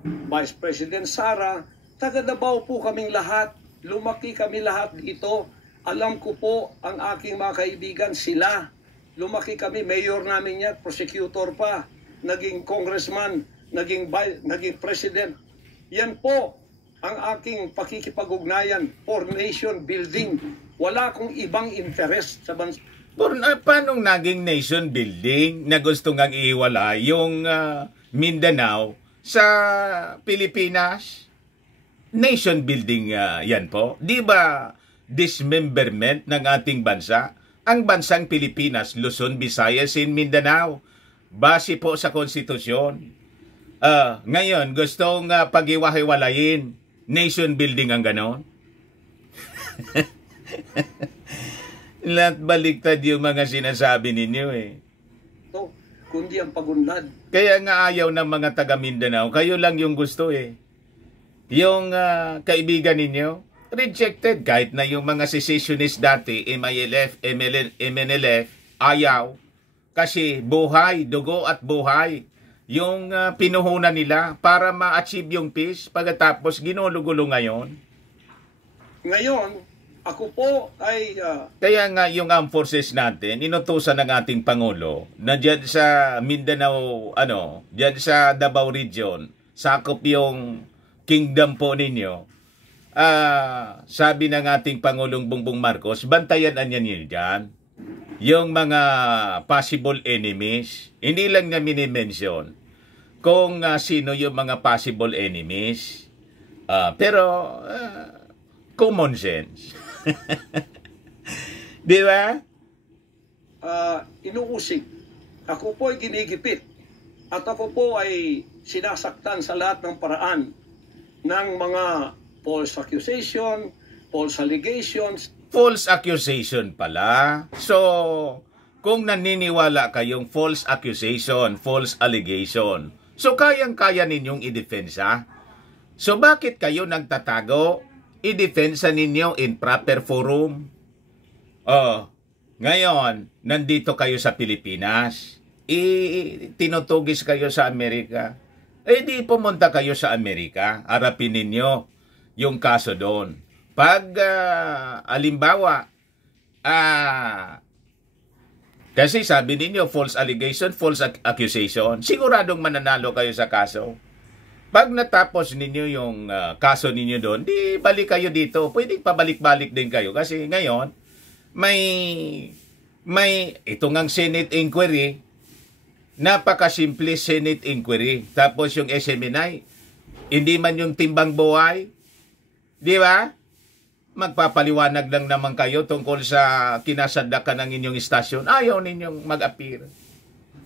Vice President Sara, taga Davao po kaming lahat. Lumaki kami lahat dito. Alam ko po ang aking mga kaibigan, sila. Lumaki kami, mayor namin yan, prosecutor pa, naging congressman, naging president. Yan po ang aking pakikipag-ugnayan for nation building. Wala akong ibang interest sa bansa. Paano naging nation building na gusto ngang ihiwalay yung Mindanao sa Pilipinas? Nation building yan po. Di ba dismemberment ng ating bansa? Ang bansang Pilipinas, Luzon, Visayas, and Mindanao. Base po sa konstitusyon. Ngayon, gustong pag-iwahiwalayin. Nation building ang ganon. Lahat baliktad yung mga sinasabi ninyo eh. Ito, kundi ang pagunlad. Kaya nga ayaw ng mga taga Mindanao, kayo lang yung gusto eh. Yung kaibigan ninyo, rejected. Kahit na yung mga secessionist dati, MILF, MNLF, ayaw. Kasi buhay, dugo at buhay. Yung pinuhunan nila para ma-achieve yung peace, pagkatapos ginulo-gulo ngayon. Ngayon, ako po ay... Kaya nga yung armed forces natin, inutusan ng ating Pangulo na dyan sa Mindanao, dyan sa Davao Region, sakop yung kingdom po ninyo. Sabi ng ating Pangulong Bongbong Marcos, bantayan niyo dyan yung mga possible enemies. Hindi lang niya minimension kung sino yung mga possible enemies. Pero common sense. Di ba? Inuusig. Ako po ay ginigipit. At ako po ay sinasaktan sa lahat ng paraan ng mga false accusation, false allegations. False accusation pala. So, kung naniniwala kayong false accusation, false allegation, so kayang-kaya ninyong idefensa. So, bakit kayo nagtatago? I-defensa ninyo in proper forum. Ngayon, nandito kayo sa Pilipinas. Tinutugis kayo sa Amerika. Di pumunta kayo sa Amerika. Harapin ninyo yung kaso doon. Pag, alimbawa, kasi sabi ninyo, false allegation, false accusation, siguradong mananalo kayo sa kaso. Pag natapos ninyo yung kaso ninyo doon, di balik kayo dito. Pwedeng pabalik-balik din kayo. Kasi ngayon, may ito ngang Senate inquiry. Napakasimple Senate inquiry. Tapos yung SMNI, hindi man yung timbang buhay. Di ba? Magpapaliwanag lang naman kayo tungkol sa kinasandakan ng inyong istasyon. Ayaw ninyong mag-appear.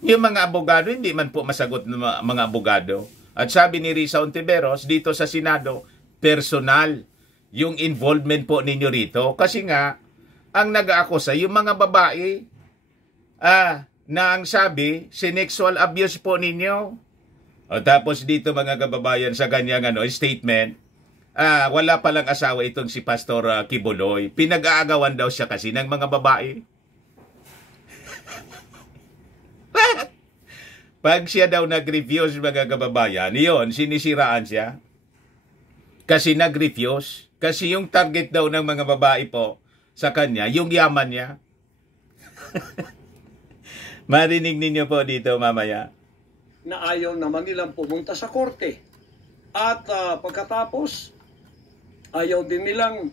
Yung mga abogado, hindi man po masagot ng mga abogado. At sabi ni Risa Ontiveros, dito sa Senado, personal yung involvement po ninyo rito. Kasi nga, ang nag-aakusa, yung mga babae, na ang sabi, sinexual abuse po ninyo. O tapos dito mga kababayan sa kanyang statement, wala palang asawa itong si Pastor Kibuloy. Pinag-aagawan daw siya kasi ng mga babae. Pag siya daw nag-refuse mga kababayan, yun, sinisiraan siya. Kasi nag-refuse. Kasi yung target daw ng mga babae po sa kanya, yung yaman niya. Marinig ninyo po dito mamaya. Na ayaw naman nilang pumunta sa korte. At pagkatapos, ayaw din nilang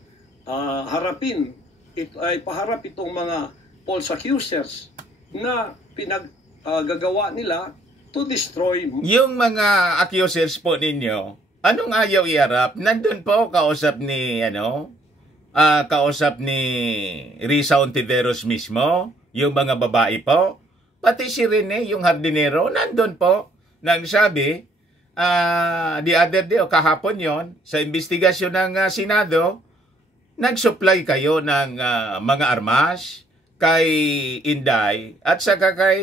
paharap itong mga false accusers na gagawa nila to destroy. Yung mga accusers po ninyo, anong ayaw iharap? Nandun po kausap ni Risa Ontiveros mismo, yung mga babae po, pati si Rene, yung hardinero, nandun po, nang sabi, the other day, kahapon yon sa investigasyon ng Senado, nag-supply kayo ng mga armas kay Inday at saka kay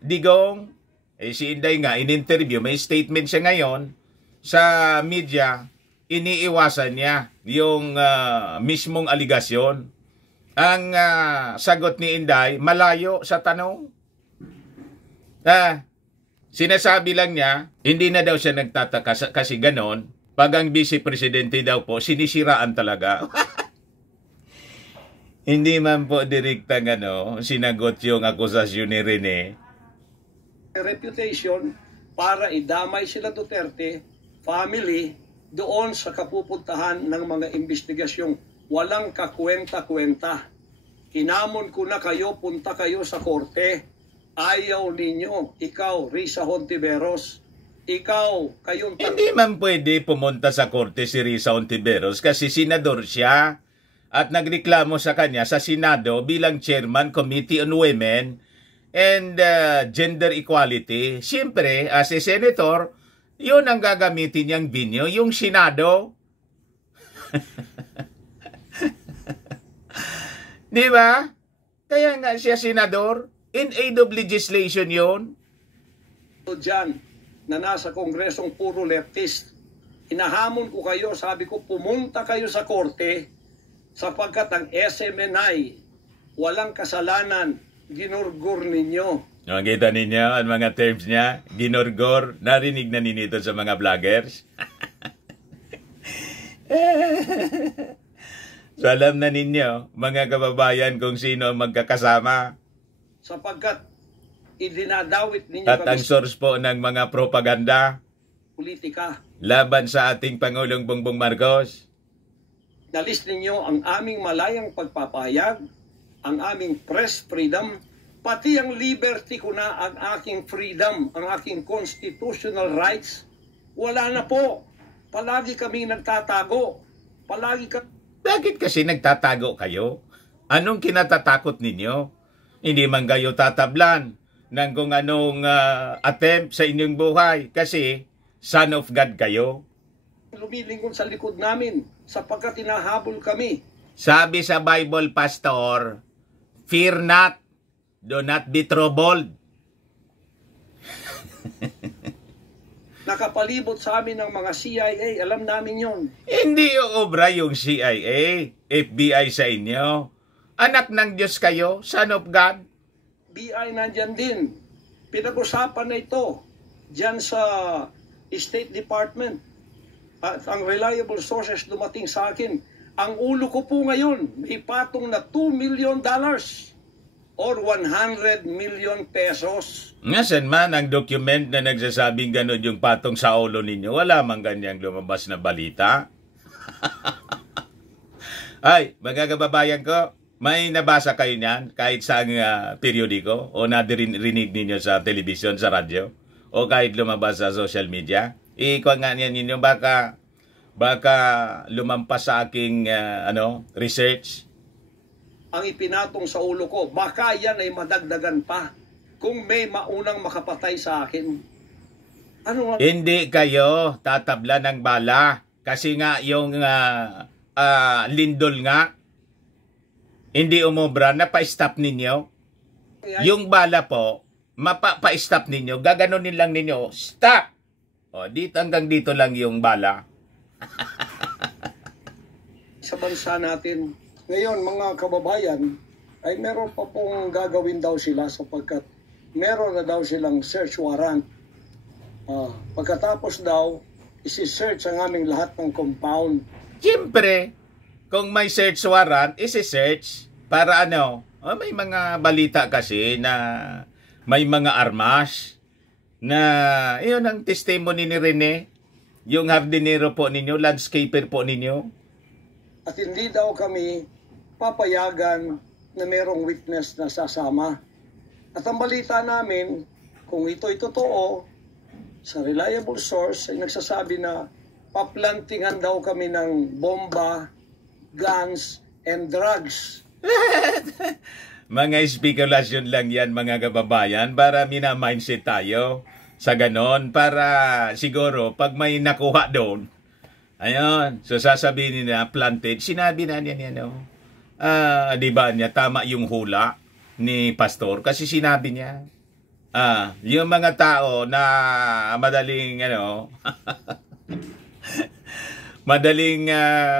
Digong. Si Inday nga, in-interview, may statement siya ngayon sa media, iniiwasan niya yung mismong aligasyon. Ang sagot ni Inday, malayo sa tanong. Sinasabi lang niya, hindi na daw siya nagtataka kasi ganon. Pag ang vice presidente daw po, sinisiraan talaga. Hindi man po direktang sinagot yung akusasyon ni Rene. Reputation para idamay sila Duterte, family, doon sa kapupuntahan ng mga investigasyong walang kakwenta-kwenta. Hinamon ko na kayo, punta kayo sa korte. Ayaw ninyo. Ikaw, Risa Hontiveros. Ikaw, kayong... Hindi man pwede pumunta sa korte si Risa Hontiveros kasi senador siya at nagreklamo sa kanya sa Senado bilang Chairman Committee on Women and Gender Equality. Siyempre, as a senator, yun ang gagamitin niyang binyo, yung Senado. Di ba? Kaya nga siya senador. In aid of legislation yun. Diyan, na nasa kongresong puro leftist. Inahamon ko kayo, sabi ko, pumunta kayo sa korte sapagkat ang SMNI walang kasalanan, ginurgur ninyo. Nakita ninyo ang mga terms niya? Ginurgur, narinig na ninito sa mga vloggers. So alam na ninyo, mga kababayan, kung sino ang magkakasama. Sapagkat idinadawit ninyo at ang source po ng mga propaganda politika laban sa ating Pangulong Bongbong Marcos. Nalis ninyo ang aming malayang pagpapahayag, ang aming press freedom, pati ang liberty ko na, ang aking freedom, ang aking constitutional rights. Wala na po. Palagi kami nagtatago. Bakit kasi nagtatago kayo? Anong kinatatakot ninyo? Hindi man kayo tatablan ng kung anong attempt sa inyong buhay kasi son of God kayo. Lumilingkod sa likod namin sapagkat tinahabol kami. Sabi sa Bible, Pastor, fear not, do not be troubled. Nakapalibot sa amin ng mga CIA, alam namin yon. Hindi obra yung CIA, FBI sa inyo. Anak ng Diyos kayo, son of God. BI nandyan din. Pinag-usapan na ito dyan sa State Department. At ang reliable sources dumating sa akin. Ang ulo ko po ngayon, may patong na $2 million or 100 million pesos. Ngasan man ang document na nagsasabing gano'n yung patong sa ulo ninyo? Wala mang ganyang lumabas na balita. Ay, mga kababayan ko, may nabasa kayo niyan kahit sa periodiko o narinig ninyo sa telebisyon, sa radyo o kahit lumabas sa social media. Ikuha nga niyan ninyo, baka lumampas sa aking research. Ang ipinatong sa ulo ko, baka yan ay madagdagan pa kung may maunang makapatay sa akin. Ano? Hindi kayo tatabla ng bala kasi nga yung lindol nga hindi umubra, napa-stop ninyo. Yung bala po, mapa-stop ninyo, gaganunin lang ninyo, stop! O, dito hanggang dito lang yung bala. Sa bansa natin, ngayon mga kababayan, ay meron pa pong gagawin daw sila sapagkat meron na daw silang search warrant. Pagkatapos daw, isi-search ang aming lahat ng compound. Siyempre, kung may search warrant, isi-search para may mga balita kasi na may mga armas na iyon ang testimony ni Rene, yung hardinero po ninyo, landscaper po ninyo. At hindi daw kami papayagan na merong witness na sasama. At ang balita namin, kung ito'y totoo, sa reliable source ay nagsasabi na paplantingan daw kami ng bomba, guns, and drugs. Mga spekulasyon lang yan, mga kababayan, para mina-mindset tayo sa ganon, para siguro pag may nakuha doon, ayun, so sasabihin nila planted, sinabi na niya di ba niya, tama yung hula ni Pastor, kasi sinabi niya, yung mga tao na madaling, madaling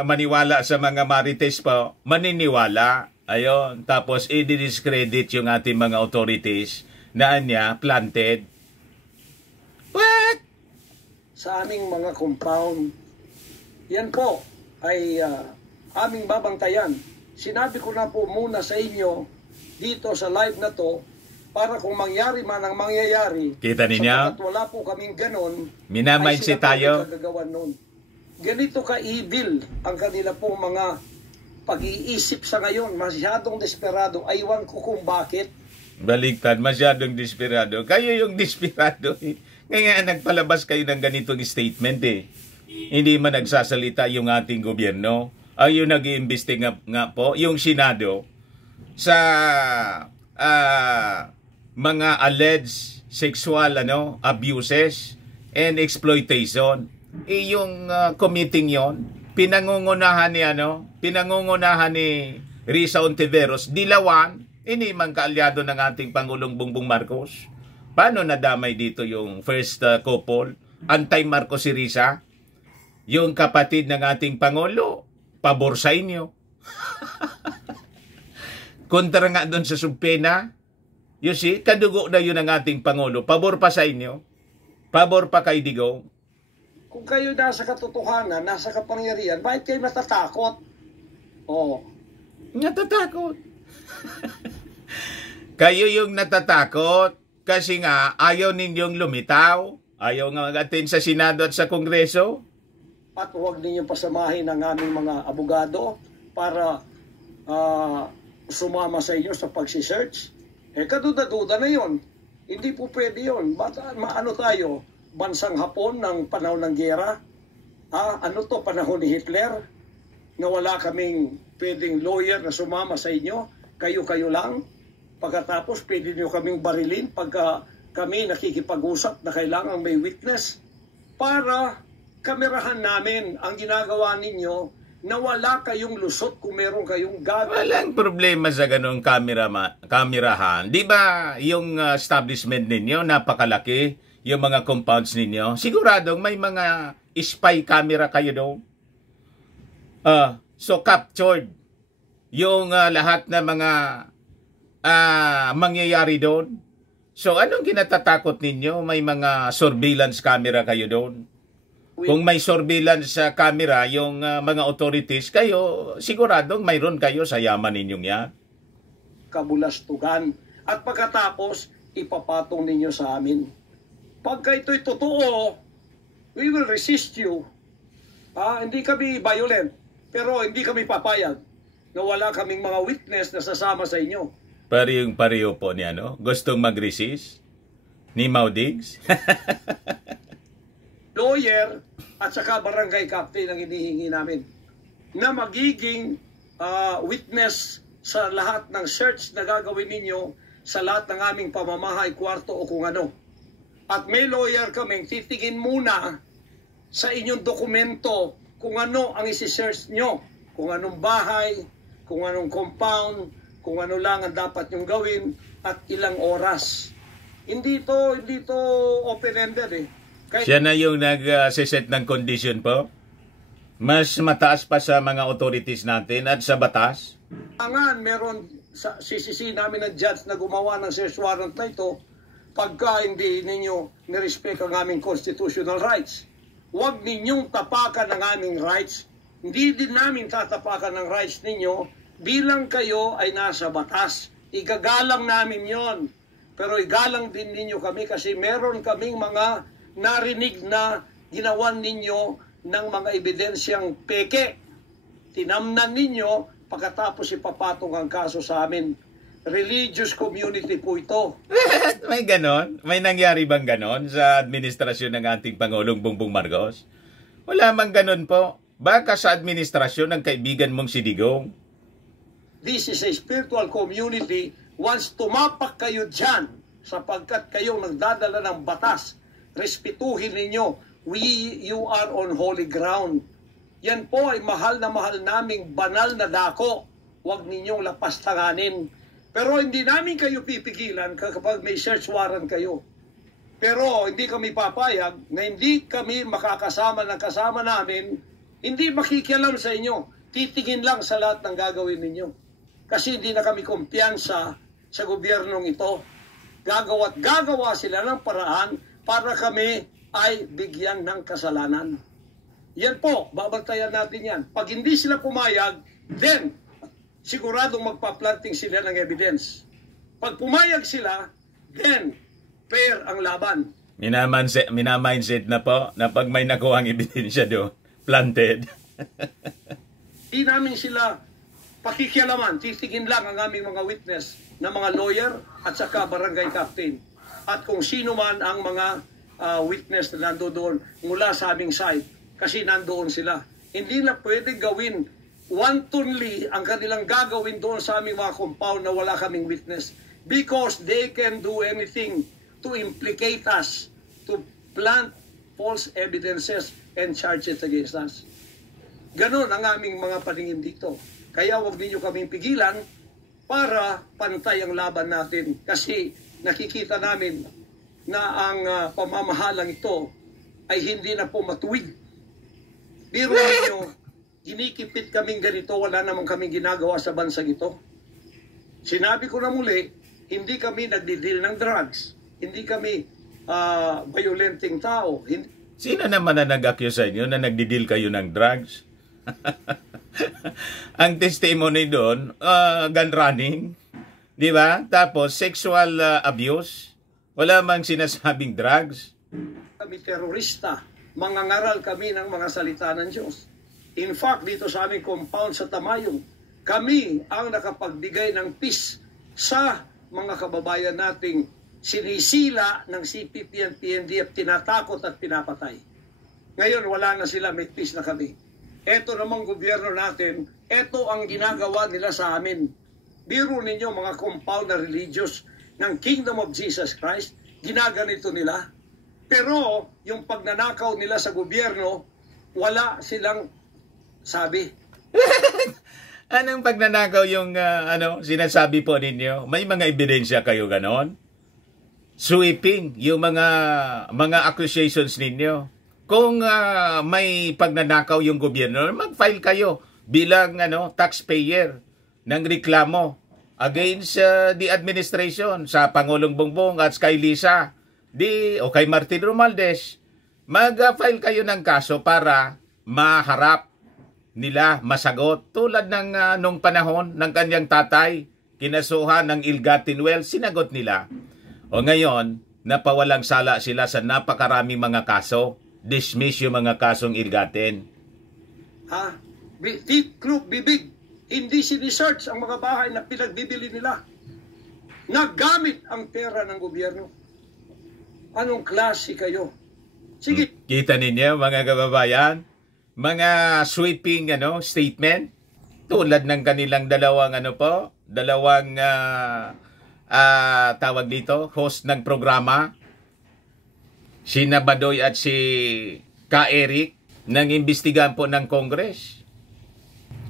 maniwala sa mga marites po, maniniwala. Ayun, tapos i-discredit yung ating mga authorities na niya planted. What? Sa aming mga compound, yan po ay aming babantayan. Sinabi ko na po muna sa inyo dito sa live na to para kung mangyari man ang mangyayari. Kita ninyo? Sapagkat wala po kaming ganon. Mina-mindset tayo. Ganito ka-evil ang kanila pong mga pag-iisip sa ngayon, masyadong desperado. Aywan ko kung bakit. Baliktad, masyadong desperado. Kayo yung desperado eh. Kaya nagpalabas kayo ng ganitong statement eh. Hindi man nagsasalita yung ating gobyerno. Ay yung nag-iimbestiga nga po, yung Senado, sa mga alleged sexual abuses and exploitation. Yung committing yon, pinangungunahan ni Risa Ontiveros, Dilawan, ini man kaalyado ng ating Pangulong Bongbong Marcos. Paano nadamay dito yung first couple? Anti-Marcos si Risa, yung kapatid ng ating Pangulo, pabor sa inyo. Kontra nga doon sa subpena. You see, kadugo na yun ang ating Pangulo. Pabor pa sa inyo. Pabor pa kay Digong. Kung kayo nasa katotohanan, nasa kapangyarihan, bakit kayo natatakot? Oh. Natatakot. Kayo yung natatakot kasi nga ayaw ninyong lumitaw. Ayaw nga mag-attend sa Senado at sa Kongreso. At huwag ninyong pasamahin ang aming mga abogado para sumama sa inyo sa pagsisearch. Kaduda-duda na yon. Hindi po pwede yun. Ano tayo? Bansang Hapon ng panahon ng giyera? Ano to, panahon ni Hitler? Na wala kaming pwedeng lawyer na sumama sa inyo? Kayo-kayo lang? Pagkatapos, pwede nyo kaming barilin pagka kami nakikipag-usap na kailangan may witness para kamerahan namin ang ginagawa ninyo na wala kayong lusot kung meron kayong gagawin. Walang problema sa ganong kamerahan. Di ba yung establishment ninyo napakalaki? Yung mga compounds ninyo? Siguradong may mga spy camera kayo doon. So captured yung lahat na mga mangyayari doon. So anong kinatatakot ninyo? May mga surveillance camera kayo doon. Kung may surveillance camera yung mga authorities, kayo siguradong mayroon kayo sa yaman ninyong yan. Kabulastugan. At pagkatapos, ipapatong ninyo sa amin. Pagka ito'y totoo, we will resist you. Hindi kami violent, pero hindi kami papayag na wala kaming mga witness na sasama sa inyo. Pareho po niya, no? Gustong mag-resist? Ni Maudigs? Lawyer at saka barangay captain ang hinihingi namin na magiging witness sa lahat ng search na gagawin ninyo sa lahat ng aming pamamahay, kwarto o kung ano. At may lawyer kaming titingin muna sa inyong dokumento kung ano ang isi-search nyo, kung anong bahay, kung anong compound, kung ano lang ang dapat nyong gawin at ilang oras. Hindi to open-ended eh. Siya na yung nag-set ng condition po? Mas mataas pa sa mga authorities natin at sa batas? Meron sa CCC namin ng judge na gumawa ng search warrant na ito pagka hindi ninyo nirespect ang aming constitutional rights. Huwag ninyong tapakan ang aming rights. Hindi din namin tatapakan ang rights ninyo bilang kayo ay nasa batas. Igagalang namin yon. Pero igalang din ninyo kami kasi meron kaming mga narinig na ginawan ninyo ng mga ebidensyang peke. Tinamnan ninyo, pagkatapos ipapatong ang kaso sa amin. Religious community po ito. May ganon? May nangyari bang ganon sa administrasyon ng ating Pangulong Bongbong Marcos? Wala mang ganon po. Baka sa administrasyon ng kaibigan mong si Digong. This is a spiritual community. Once tumapak kayo dyan, sapagkat kayong nagdadala ng batas, respetuhin ninyo. You are on holy ground. Yan po ay mahal na mahal naming banal na dako. Huwag ninyong lapastanganin. Pero hindi namin kayo pipigilan kapag may search warrant kayo. Pero hindi kami papayag na hindi kami makakasama ng kasama namin, hindi makikialam sa inyo. Titingin lang sa lahat ng gagawin ninyo. Kasi hindi na kami kumpiyansa sa gobyernong ito. Gagawa sila ng paraan para kami ay bigyan ng kasalanan. Yan po, babantayan natin yan. Pag hindi sila pumayag, then siguradong magpa-planting sila ng evidence. Pag pumayag sila, then fair ang laban. Minamindset na po na pag may nakuhang ebidensya doon, planted. Di namin sila pakikialaman, titigin lang ang aming mga witness na mga lawyer at saka barangay captain. At kung sino man ang mga witness na nandoon mula sa aming side, kasi nandoon sila. Hindi na pwede gawin wantonly ang kanilang gagawin doon sa aming mga compound na wala kaming witness. Because they can do anything to implicate us, to plant false evidences and charges against us. Ganon ang aming mga paningin dito. Kaya huwag ninyo kaming pigilan para pantay ang laban natin. Kasi nakikita namin na ang pamamahalang ito ay hindi na po matuwid. Biro ninyo, ginikipit kaming ganito, wala namang kaming ginagawa sa bansang ito. Sinabi ko na muli, hindi kami nagdi-deal ng drugs. Hindi kami violenting tao. Sino naman na nag-accuse sa inyo na nagdi-deal kayo ng drugs? Ang testimony doon, gun running, di ba? Tapos sexual abuse, wala mang sinasabing drugs. Kami terorista, mangangaral kami ng mga salita ng Diyos. In fact, dito sa aming compound sa Tamayong, kami ang nakapagbigay ng peace sa mga kababayan nating sinisila ng CPP and PNDF, tinatakot at pinapatay. Ngayon, wala na sila, may peace na kami. Ito namang gobyerno natin, ito ang ginagawa nila sa amin. Biro ninyo mga compound na religious ng Kingdom of Jesus Christ, ginaganito nila. Pero yung pagnanakaw nila sa gobyerno, wala silang sabi. Anong pagnanakaw yung sinasabi po ninyo? May mga ebidensya kayo ganon? Sweeping yung mga accusations ninyo. Kung may pagnanakaw yung gobyerno, mag-file kayo bilang taxpayer ng reklamo against the administration sa Pangulong Bongbong at kay Lisa o kay Martin Romualdez. Mag-file kayo ng kaso para maharap nila, masagot. Tulad ng nung panahon ng kanyang tatay, kinasuhan ng Ill-Gotten Wealth, sinagot nila. O ngayon, napawalang sala sila sa napakaraming mga kaso. Dismiss yung mga kasong Ill-Gotten. Deep group, bibig. Hindi sinisearch ang mga bahay na pinagbibili nila. Nagamit ang pera ng gobyerno. Anong klase kayo? Sige. Kita ninyo mga kababayan? Mga sweeping statement tulad ng kanilang dalawang tawag dito, host ng programa, si Badoy at si Ka Eric, nang imbestigahan po ng Congress.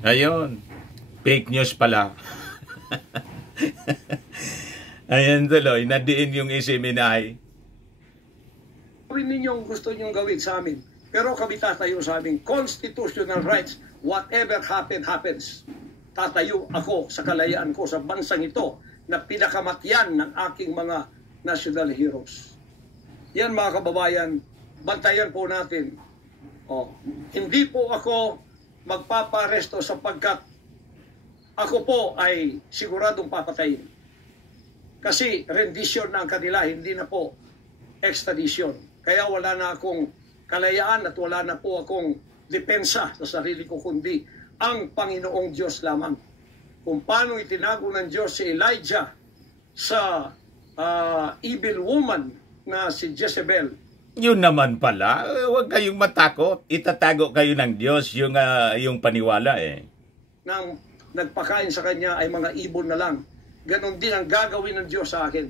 Ayun, fake news pala. Ayan tuloy, nadiin yung isiminay. Gawin ninyo ang gusto nyong gawin sa amin. Pero kami tatayo sa aming constitutional rights. Whatever happens. Tatayo ako sa kalayaan ko sa bansang ito na pinakamatyan ng aking mga national heroes. Yan mga kababayan, bantayan po natin. Hindi po ako magpaparesto sapagkat ako po ay siguradong papatayin. Kasi rendition na ang kanila, hindi na po extradition. Kaya wala na akong kalayaan at wala na po akong depensa sa sarili ko, kundi ang Panginoong Diyos lamang. Kung paano itinago ng Diyos si Elijah sa evil woman na si Jezebel. Yun naman pala, huwag kayong matakot. Itatago kayo ng Diyos yung paniwala Nang nagpakain sa kanya ay mga ibon na lang. Ganon din ang gagawin ng Diyos sa akin.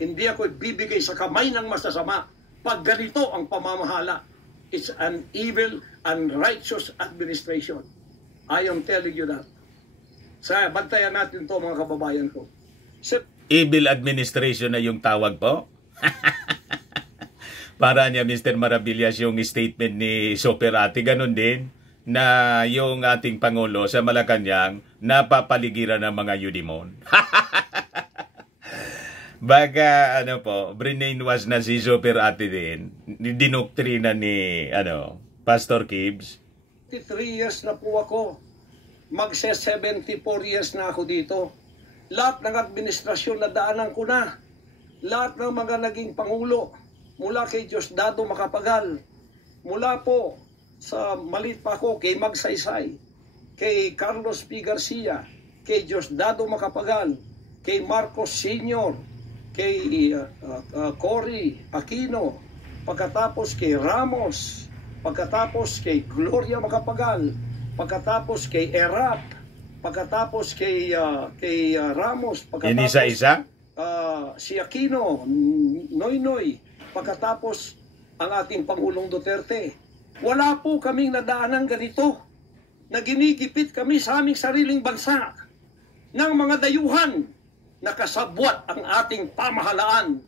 Hindi ako bibigay sa kamay ng masasama. Pag ganito ang pamamahala, it's an evil and righteous administration. I am telling you that. Bantayan natin to mga kababayan ko. Evil administration na yung tawag po? Para niya Mr. Maravillas yung statement ni Soperati, ganun din na yung ating Pangulo sa Malacanang napapaligiran ng mga Yudimon. Baga brainwash na si Soperati din, dinoktrina ni Pastor Kibbs. 3 years na po ako. Magse-74 years na ako dito. Lahat ng administrasyon na daanan ko na. Lahat ng mga naging pangulo, mula kay Diosdado Macapagal, mula po sa maliit pa ako kay Magsaysay, kay Carlos P. Garcia, kay Diosdado Macapagal, kay Marcos Sr., kay Cory Aquino, pagkatapos kay Ramos, pagkatapos kay Gloria Macapagal, pagkatapos kay Erap, pagkatapos kay Ramos, pagkatapos Inisa-isa? Si Aquino, Noynoy, pagkatapos ang ating Pangulong Duterte. Wala po kaming nadaanan ganito na ginigipit kami sa aming sariling bansa ng mga dayuhan na kasabwat ang ating pamahalaan.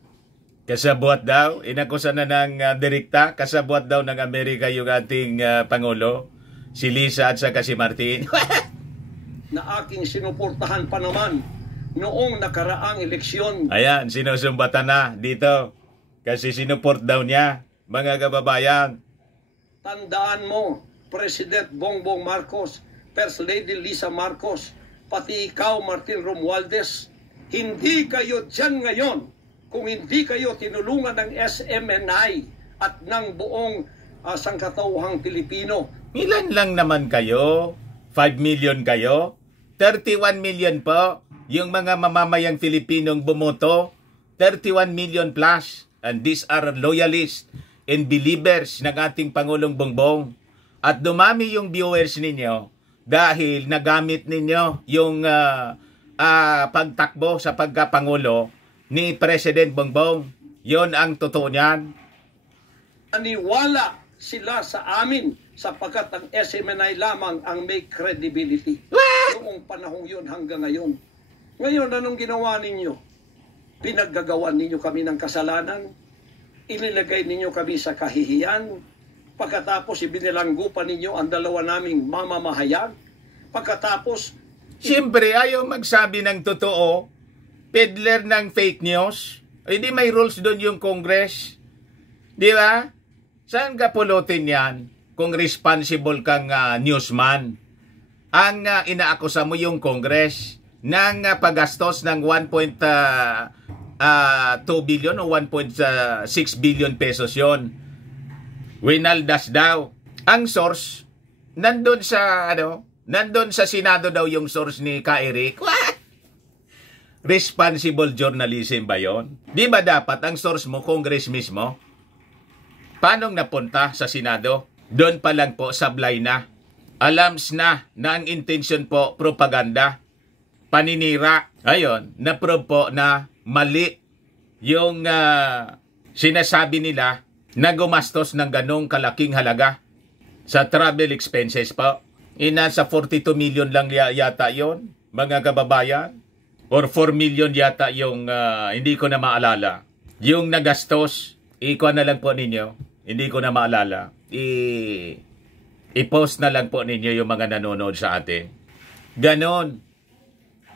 Kasabwat daw? Inakusan na ng direkta? Kasabwat daw ng Amerika yung ating Pangulo? Si Lisa at saka si Martin? Na aking sinuportahan pa naman noong nakaraang eleksyon. Ayan, sinusumbatan na dito. Kasi sinuport daw niya, mga kababayan. Tandaan mo, President Bongbong Marcos, First Lady Lisa Marcos, pati ikaw, Martin Romualdez, hindi kayo dyan ngayon kung hindi kayo tinulungan ng SMNI at ng buong sangkatauhang Pilipino. Ilan lang naman kayo? 5 million kayo? 31 million po yung mga mamamayang Filipinong bumoto. 31 million plus. And these are loyalists and believers ng ating Pangulong Bongbong. At dumami yung viewers ninyo dahil nagamit ninyo yung pagtakbo sa pagkapangulo ni President Bongbong. Yon ang totoo niyan. Aniwala sila sa amin sapagkat ang SMNI lamang ang may credibility. Noong panahong yun hanggang ngayon. Ngayon, anong ginawa ninyo? Pinaggagawan ninyo kami ng kasalanan. Inilagay ninyo kami sa kahihiyan. Pagkatapos, ibinilanggo pa ninyo ang dalawa naming mamamahayag. Pagkatapos, siyempre, ayaw magsabi ng totoo. Peddler ng fake news. Hindi may rules doon yung Congress. Di ba? Saan ka pulutin yan kung responsible kang newsman? Ang inaakusa mo yung Congress ng paggastos ng 1.2 billion o 1.6 billion pesos yon. Winaldas daw. Ang source, nandun sa Senado daw yung source ni Ka Eric. What? Responsible journalism ba yon? Di ba dapat ang source mo, Congress mismo? Paano napunta sa Senado? Doon pa lang po sablay na. Alams na ang intention po propaganda. Paninira. Ayon, na-prove po na mali yung sinasabi nila na gumastos ng ganong kalaking halaga sa travel expenses po. Nasa 42 million lang yata yon, mga kababayan. Or 4 million yata yung, hindi ko na maalala. Yung nagastos, ikuha na lang po ninyo. Hindi ko na maalala. I-post na lang po ninyo yung mga nanonood sa atin. Ganon.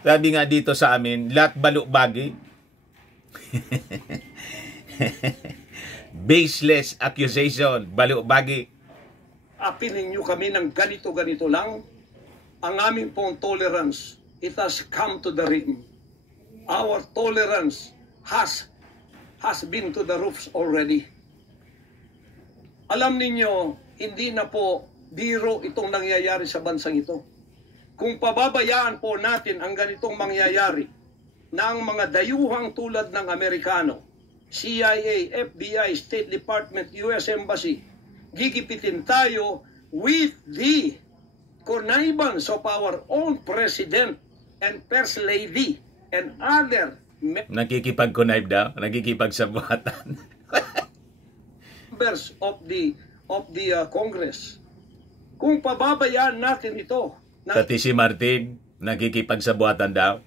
Sabi nga dito sa amin, lahat balukbagi. Baseless accusation, balukbagi. Apilin nyo kami ng ganito-ganito lang. Ang aming pong tolerance, it has come to the rim. Our tolerance has been to the roofs already. Alam ninyo, hindi na po biro itong nangyayari sa bansang ito. Kung pababayaan po natin ang ganitong mangyayari ng mga dayuhang tulad ng Amerikano, CIA, FBI, State Department, US Embassy, gigipitin tayo with the connivance of our own President and First Lady and other nakikipag-connive daw, nakikipagsabuatan. members of the Congress. Kung pababayaan natin ito, Pati si Martin, nakikipagsabuatan daw.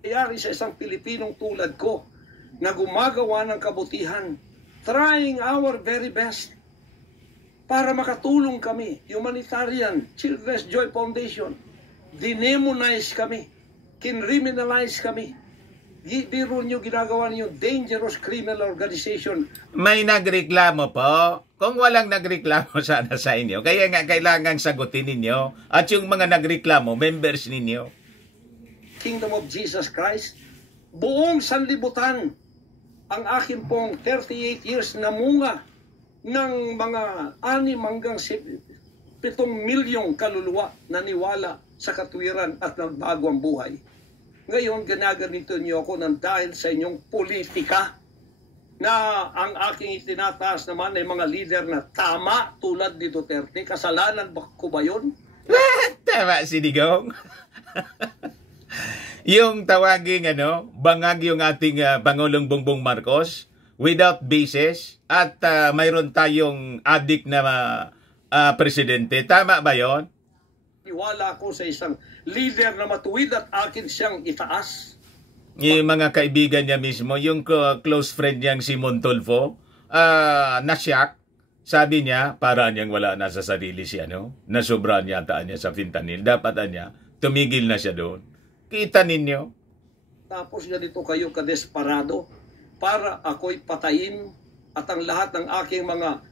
nangyayari sa isang Pilipinong tulad ko na gumagawa ng kabutihan, trying our very best para makatulong kami, humanitarian, Children's Joy Foundation, dinemonize kami, kinriminalize kami. Biro nyo ginagawa niyo dangerous criminal organization. May nagreklamo po. Kung walang nagreklamo sana sa inyo, kaya nga kailangan sagutin ninyo. At yung mga nagreklamo, members ninyo. Kingdom of Jesus Christ, buong sanlibutan, ang akin pong 38 years na munga ng mga 6 hanggang 7 milyong kaluluwa na niwala sa katwiran at nagbago ang buhay. Ngayon, ginaganito niyo ako ng dahil sa inyong politika na ang aking itinataas naman ay mga lider na tama tulad ni Duterte. Kasalanan ba ko ba yun? Tama si Digong. Yung tawaging bangag yung ating Pangulong Bongbong Marcos without basis at mayroon tayong adik na presidente. Tama ba yon? Iwala ko sa isang leader na matuwid at akin siyang itaas. Yung mga kaibigan niya mismo, yung close friend niyang si Montolfo, nasyak. Sabi niya, para niyang wala na sa sarili siya, nasobra niya niya sa fentanyl. Dapat niya, tumigil na siya doon. Kita ninyo. Tapos ganito kayo kadesperado para ako'y patayin at ang lahat ng aking mga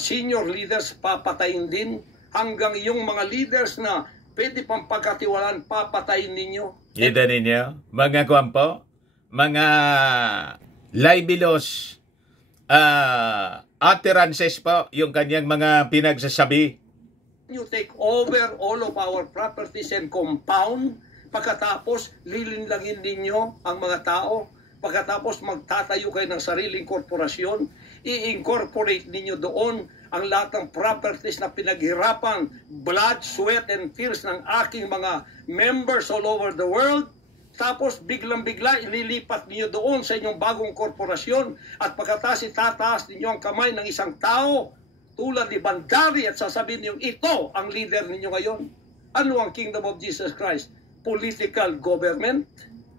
senior leaders papatayin din hanggang yung mga leaders na pwede pang pagkatiwalaan papatayin ninyo. Kita ninyo, mga kwampo, mga libelous utterances po yung kanyang mga pinagsasabi. You take over all of our properties and compound. Pagkatapos, lilinlangin ninyo ang mga tao. Pagkatapos, magtatayo kayo ng sariling korporasyon. I-incorporate ninyo doon ang lahat ng properties na pinaghirapan, blood, sweat, and tears ng aking mga members all over the world. Tapos, biglang-bigla, ililipat ninyo doon sa inyong bagong korporasyon. At pagkatapos, itataas ninyo ang kamay ng isang tao tulad ni Bandari at sasabihin ninyo, ito ang leader ninyo ngayon. Ano ang Kingdom of Jesus Christ? Political government?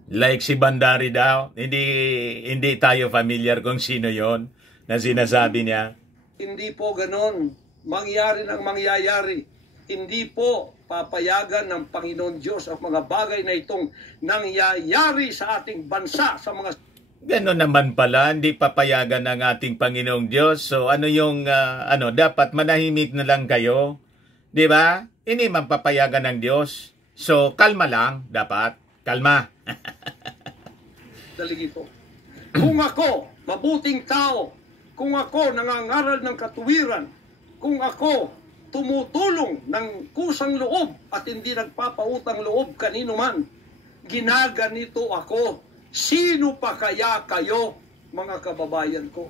Like si Bandari daw, hindi tayo familiar kung sino yon na sinasabi niya. Hindi po ganon. Mangyari ng mangyayari. Hindi po papayagan ng Panginoon Diyos ang mga bagay na itong nangyayari sa ating bansa, sa mga... Ganon naman pala, hindi papayagan ng ating Panginoong Diyos. So ano yung, dapat manahimik na lang kayo. Di ba? Hindi man papayagan ng Diyos. So, kalma lang, dapat. Kalma. Daligito. Kung ako, mabuting tao, kung ako nangangaral ng katuwiran, kung ako tumutulong ng kusang loob at hindi nagpapautang loob kanino man, ginaganito ako. Sino pa kaya kayo, mga kababayan ko?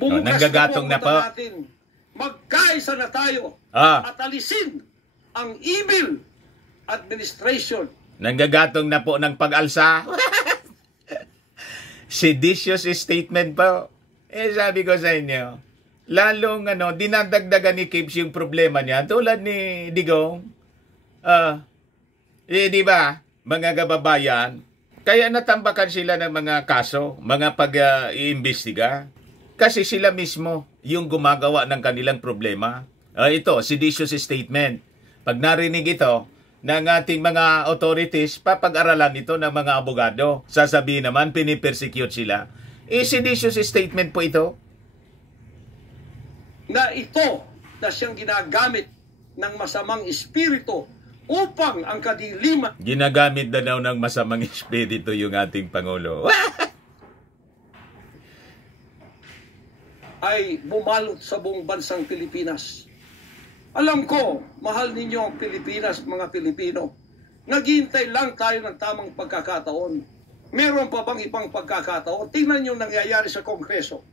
Bumukas nanggagatong na po. Natin, magkaisa na tayo at alisin ang evil administration. Nanggagatong na po ng pag-alsa. Seditious statement po. Sabi ko sa inyo, lalong dinadagdagan ni Kips yung problema niya tulad ni Digong. Di ba, mga kababayan, kaya natambakan sila ng mga kaso, mga pag-iimbestiga. Kasi sila mismo yung gumagawa ng kanilang problema. Ito, seditious statement. Pag narinig ito ng ating mga authorities, papag-aralan ito ng mga abogado. Sasabihin naman, pinipersecute sila. Seditious statement po ito. Na ito na siyang ginagamit ng masamang espiritu upang ang kadiliman... Ginagamit na daw ng masamang espiritu yung ating Pangulo. ay bumalot sa buong bansang Pilipinas. Alam ko, mahal ninyo ang Pilipinas, mga Pilipino. Naghihintay lang tayo ng tamang pagkakataon. Meron pa bang ibang pagkakataon? Tingnan niyo nangyayari sa Kongreso.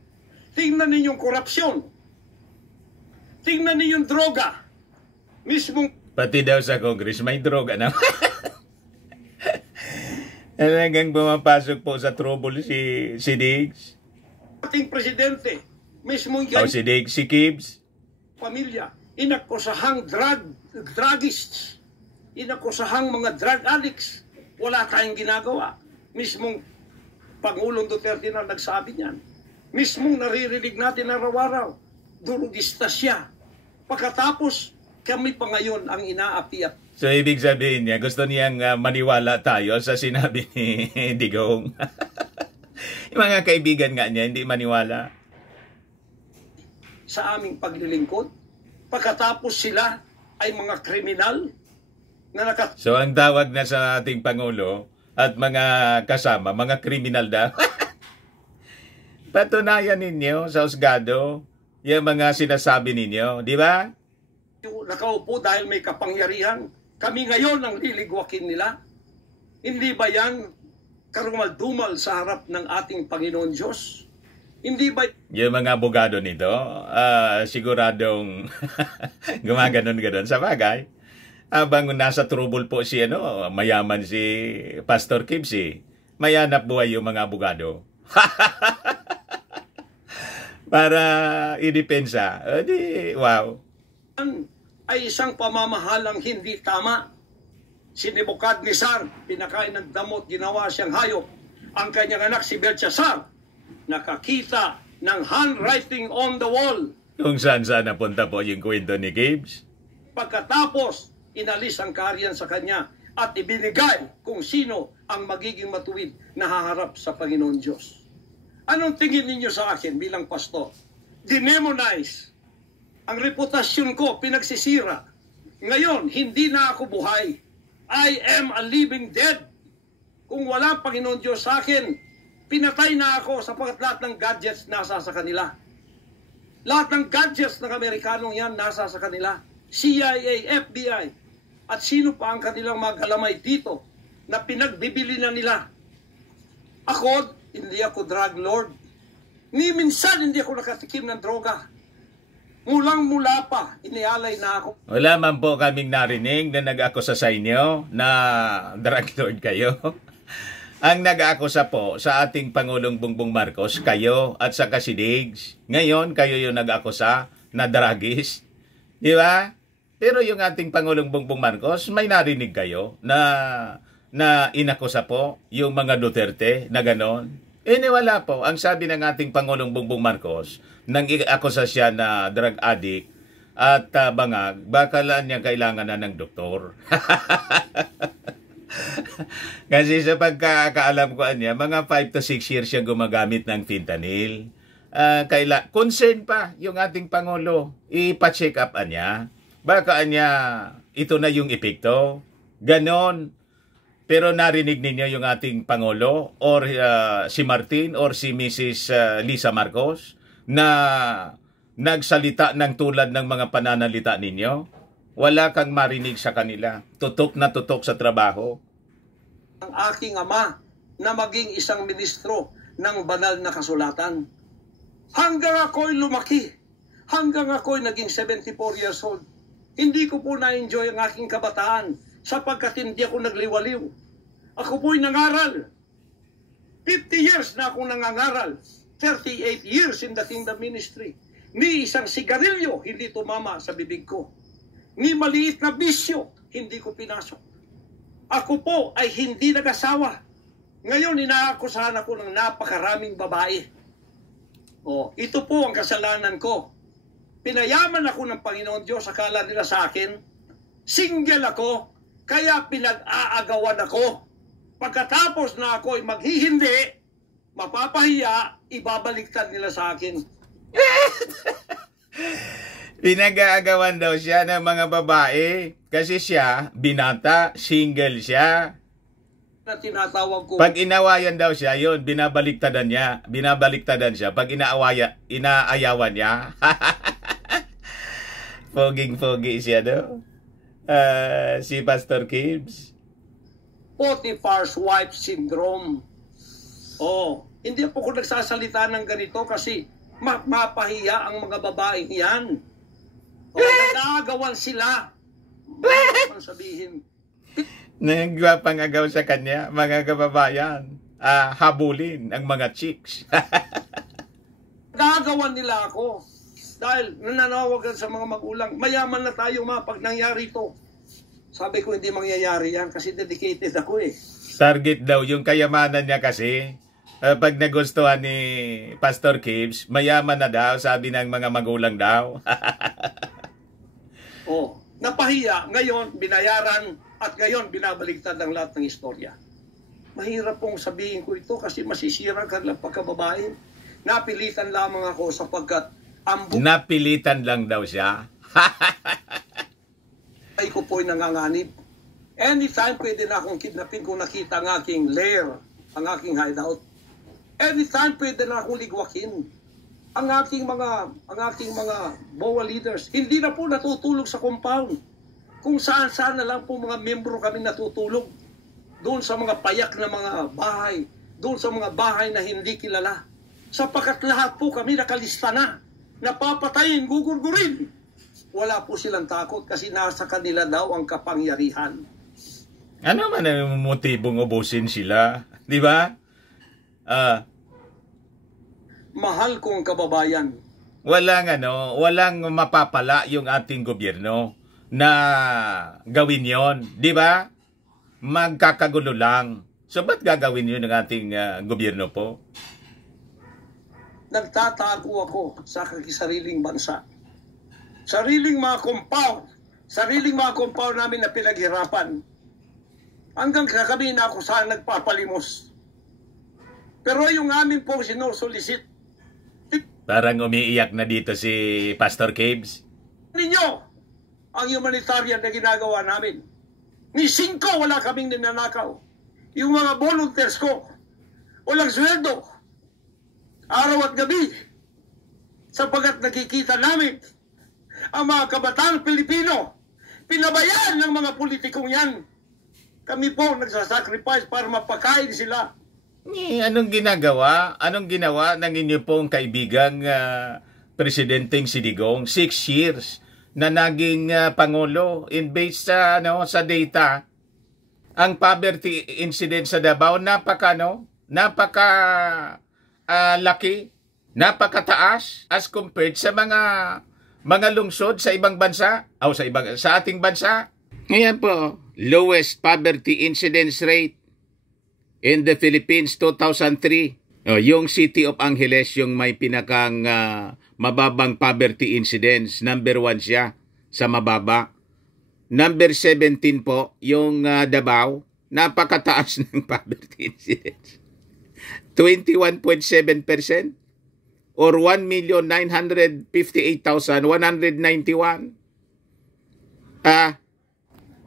Tingnan niyo yung korupsyon. Tingnan niyo yung droga. Mismong... Pati daw sa Congress, may droga na. Hanggang bumapasok po sa trouble si Diggs. Ating presidente, mismong si Diggs, si Kibbs. Pamilya, inakusahang druggists, inakusahang mga drug addicts. Wala tayong ginagawa. Mismong Pangulong Duterte na nagsabi niyan. Mismong naririnig natin araw-araw, durugista siya. Pagkatapos, kami pa ngayon ang inaapi at... So, ibig sabihin niya, gusto niyang maniwala tayo sa sinabi ni Digong. Yung mga kaibigan nga niya, hindi maniwala. Sa aming paglilingkod, pagkatapos sila ay mga kriminal na So, ang tawag na sa ating Pangulo at mga kasama, mga kriminal daw. Patunayan ninyo sa husgado yung mga sinasabi ninyo, di ba? Nakaupo dahil may kapangyarihan. Kami ngayon ang liligwakin nila. Hindi ba yan karumal-dumal sa harap ng ating Panginoon Diyos? Hindi ba... Yung mga abogado nito, siguradong gumaganon-ganon sa bagay. Habang nasa trouble po si mayaman si Pastor Kibsi, mayanap buhay yung mga abogado. Para idepensa. Wow. Ay isang pamamahalang hindi tama. Si Nebukadnezar, pinakain ng damot, ginawa siyang hayop. Ang kanyang anak si Belshazzar, nakakita ng handwriting on the wall. Kung saan napunta po yung kwento ni Gibbs. Pagkatapos, inalis ang kaharian sa kanya at ibinigay kung sino ang magiging matuwid na haharap sa Panginoon Diyos. Anong tingin ninyo sa akin bilang pastor? Dinemonize. Ang reputasyon ko pinagsisira. Ngayon, hindi na ako buhay. I am a living dead. Kung wala Panginoon Diyos sa akin, pinatay na ako sapagkat lahat ng gadgets nasa sa kanila. Lahat ng gadgets ng Amerikanong yan nasa sa kanila. CIA, FBI, at sino pa ang kanilang magalamay dito na pinagbibili na nila. Ako, hindi ako drug lord. Ni minsan hindi ako nakatikim ng droga. Mulang-mula pa, inialay na ako. Wala man po kaming narinig na nag-akusa sa inyo na drug lord kayo. Ang nag-akusa po sa ating Pangulong Bongbong Marcos, kayo at sa si Diggs. Ngayon, kayo yung nag-akusa na drugist. Di ba? Pero yung ating Pangulong Bongbong Marcos, may narinig kayo na inakusa po yung mga Duterte na ganon. Wala po. Ang sabi ng ating Pangulong Bongbong Marcos, nang i-akusa siya na drug addict at bangag, bakalaan niya kailangan na ng doktor. Kasi sa pagkakaalam ko niya, mga 5 to 6 years siya gumagamit ng fentanyl. Concern pa yung ating Pangulo. Ipa-check up niya. Baka niya, ito na yung epekto. Ganon. Pero narinig ninyo yung ating Pangulo or si Martin or si Mrs. Lisa Marcos na nagsalita ng tulad ng mga pananalita ninyo? Wala kang marinig sa kanila. Tutok na tutok sa trabaho. Ang aking ama na maging isang ministro ng banal na kasulatan. Hanggang ako'y lumaki, hanggang ako'y naging 74 years old, hindi ko po na-enjoy ang aking kabataan sapagkat hindi ako nagliwaliw. Ako po'y nangaral. 50 years na akong nangangaral. 38 years in the kingdom ministry. Ni isang sigarilyo hindi tumama sa bibig ko. Ni maliit na bisyo hindi ko pinasok. Ako po ay hindi nag-asawa. Ngayon inaakusahan ako ng napakaraming babae. Ito po ang kasalanan ko. Pinayaman ako ng Panginoon Diyos, akala nila sa akin. Single ako, kaya pinag-aagawan ako. Pagkatapos na ako ay maghihindi, mapapahiya, ibabaliktad nila sa akin. Pinag-aagawan daw siya ng mga babae kasi siya, binata, single siya. Na tinatawag ko. Pag inawayan daw siya, yun, binabaliktadan siya. Pag inaayawan niya, foging-fogi siya daw. Si Pastor Gibbs. Potiphar's wife syndrome. Hindi po ko nagsasalita ng ganito kasi mapahiya ang mga babaeng yan. Nagagawan sila. Ano sabihin? Nagpangagaw sa kanya, mga kababayan. Habulin ang mga chicks. Nagagawan nila ako. Dahil nananawagan sa mga magulang, mayaman na tayo pag nangyari ito. Sabi ko, hindi mangyayari yan kasi dedicated ako eh. Target daw yung kayamanan niya kasi. Pag nagustuhan ni Pastor Gibbs, mayaman na daw, sabi ng mga magulang daw. Napahiya, ngayon binayaran at ngayon binabaligtad ang lahat ng istorya. Mahirap pong sabihin ko ito kasi masisira ka lang pagkababae. Napilitan lamang ako sapagkat napilitan lang daw siya. ay ko po'y nanganganib. Anytime pwede na akong kidnapin kung nakita ang aking lair, ang aking hideout. Anytime pwede na akong ligwakin. Ang aking mga BOA leaders, hindi na po natutulog sa compound. kung saan-saan na lang po mga membro kami natutulog. Doon sa mga payak na mga bahay, doon sa mga bahay na hindi kilala. Sapagkat lahat po kami nakalista na, napapatayin, gugurgurin. Wala po silang takot kasi nasa kanila daw ang kapangyarihan. Ano man ang motibong ubusin sila? Di ba? Mahal kong kababayan, walang mapapala yung ating gobyerno na gawin yon, di ba? Magkakagulo lang. So, ba't gagawin yun ng ating gobyerno po? nagtatago ako sa sariling bansa. Sariling mga compound namin na pinaghirapan. Hanggang kami na ako saan nagpapalimos. Pero yung amin pong sinusulisit. Parang umiiyak na dito si Pastor Caves. Ninyo ang humanitarian na ginagawa namin. Ni 5 wala kaming ninanakaw. Yung mga volunteers ko, walang sweldo. Araw at gabi. Sapagkat nakikita namin ang mga kabataang Pilipino, pinabayaan ng mga politikong yan. Kami po nagsasacrifice para mapakain sila. Anong ginagawa? Anong ginawa ng inyo pong kaibigang Presidenteng si Digong? 6 years na naging Pangulo in based sa data. Ang poverty incident sa Davao laki, napakataas as compared sa mga lungsod sa ibang bansa o sa ating bansa. Ngayon po, lowest poverty incidence rate in the Philippines 2003. Yung City of Angeles yung may pinakang mababang poverty incidence. Number 1 siya sa mababa. Number 17 po, yung Davao, napakataas ng poverty incidence. 21.7% or 1,958,191.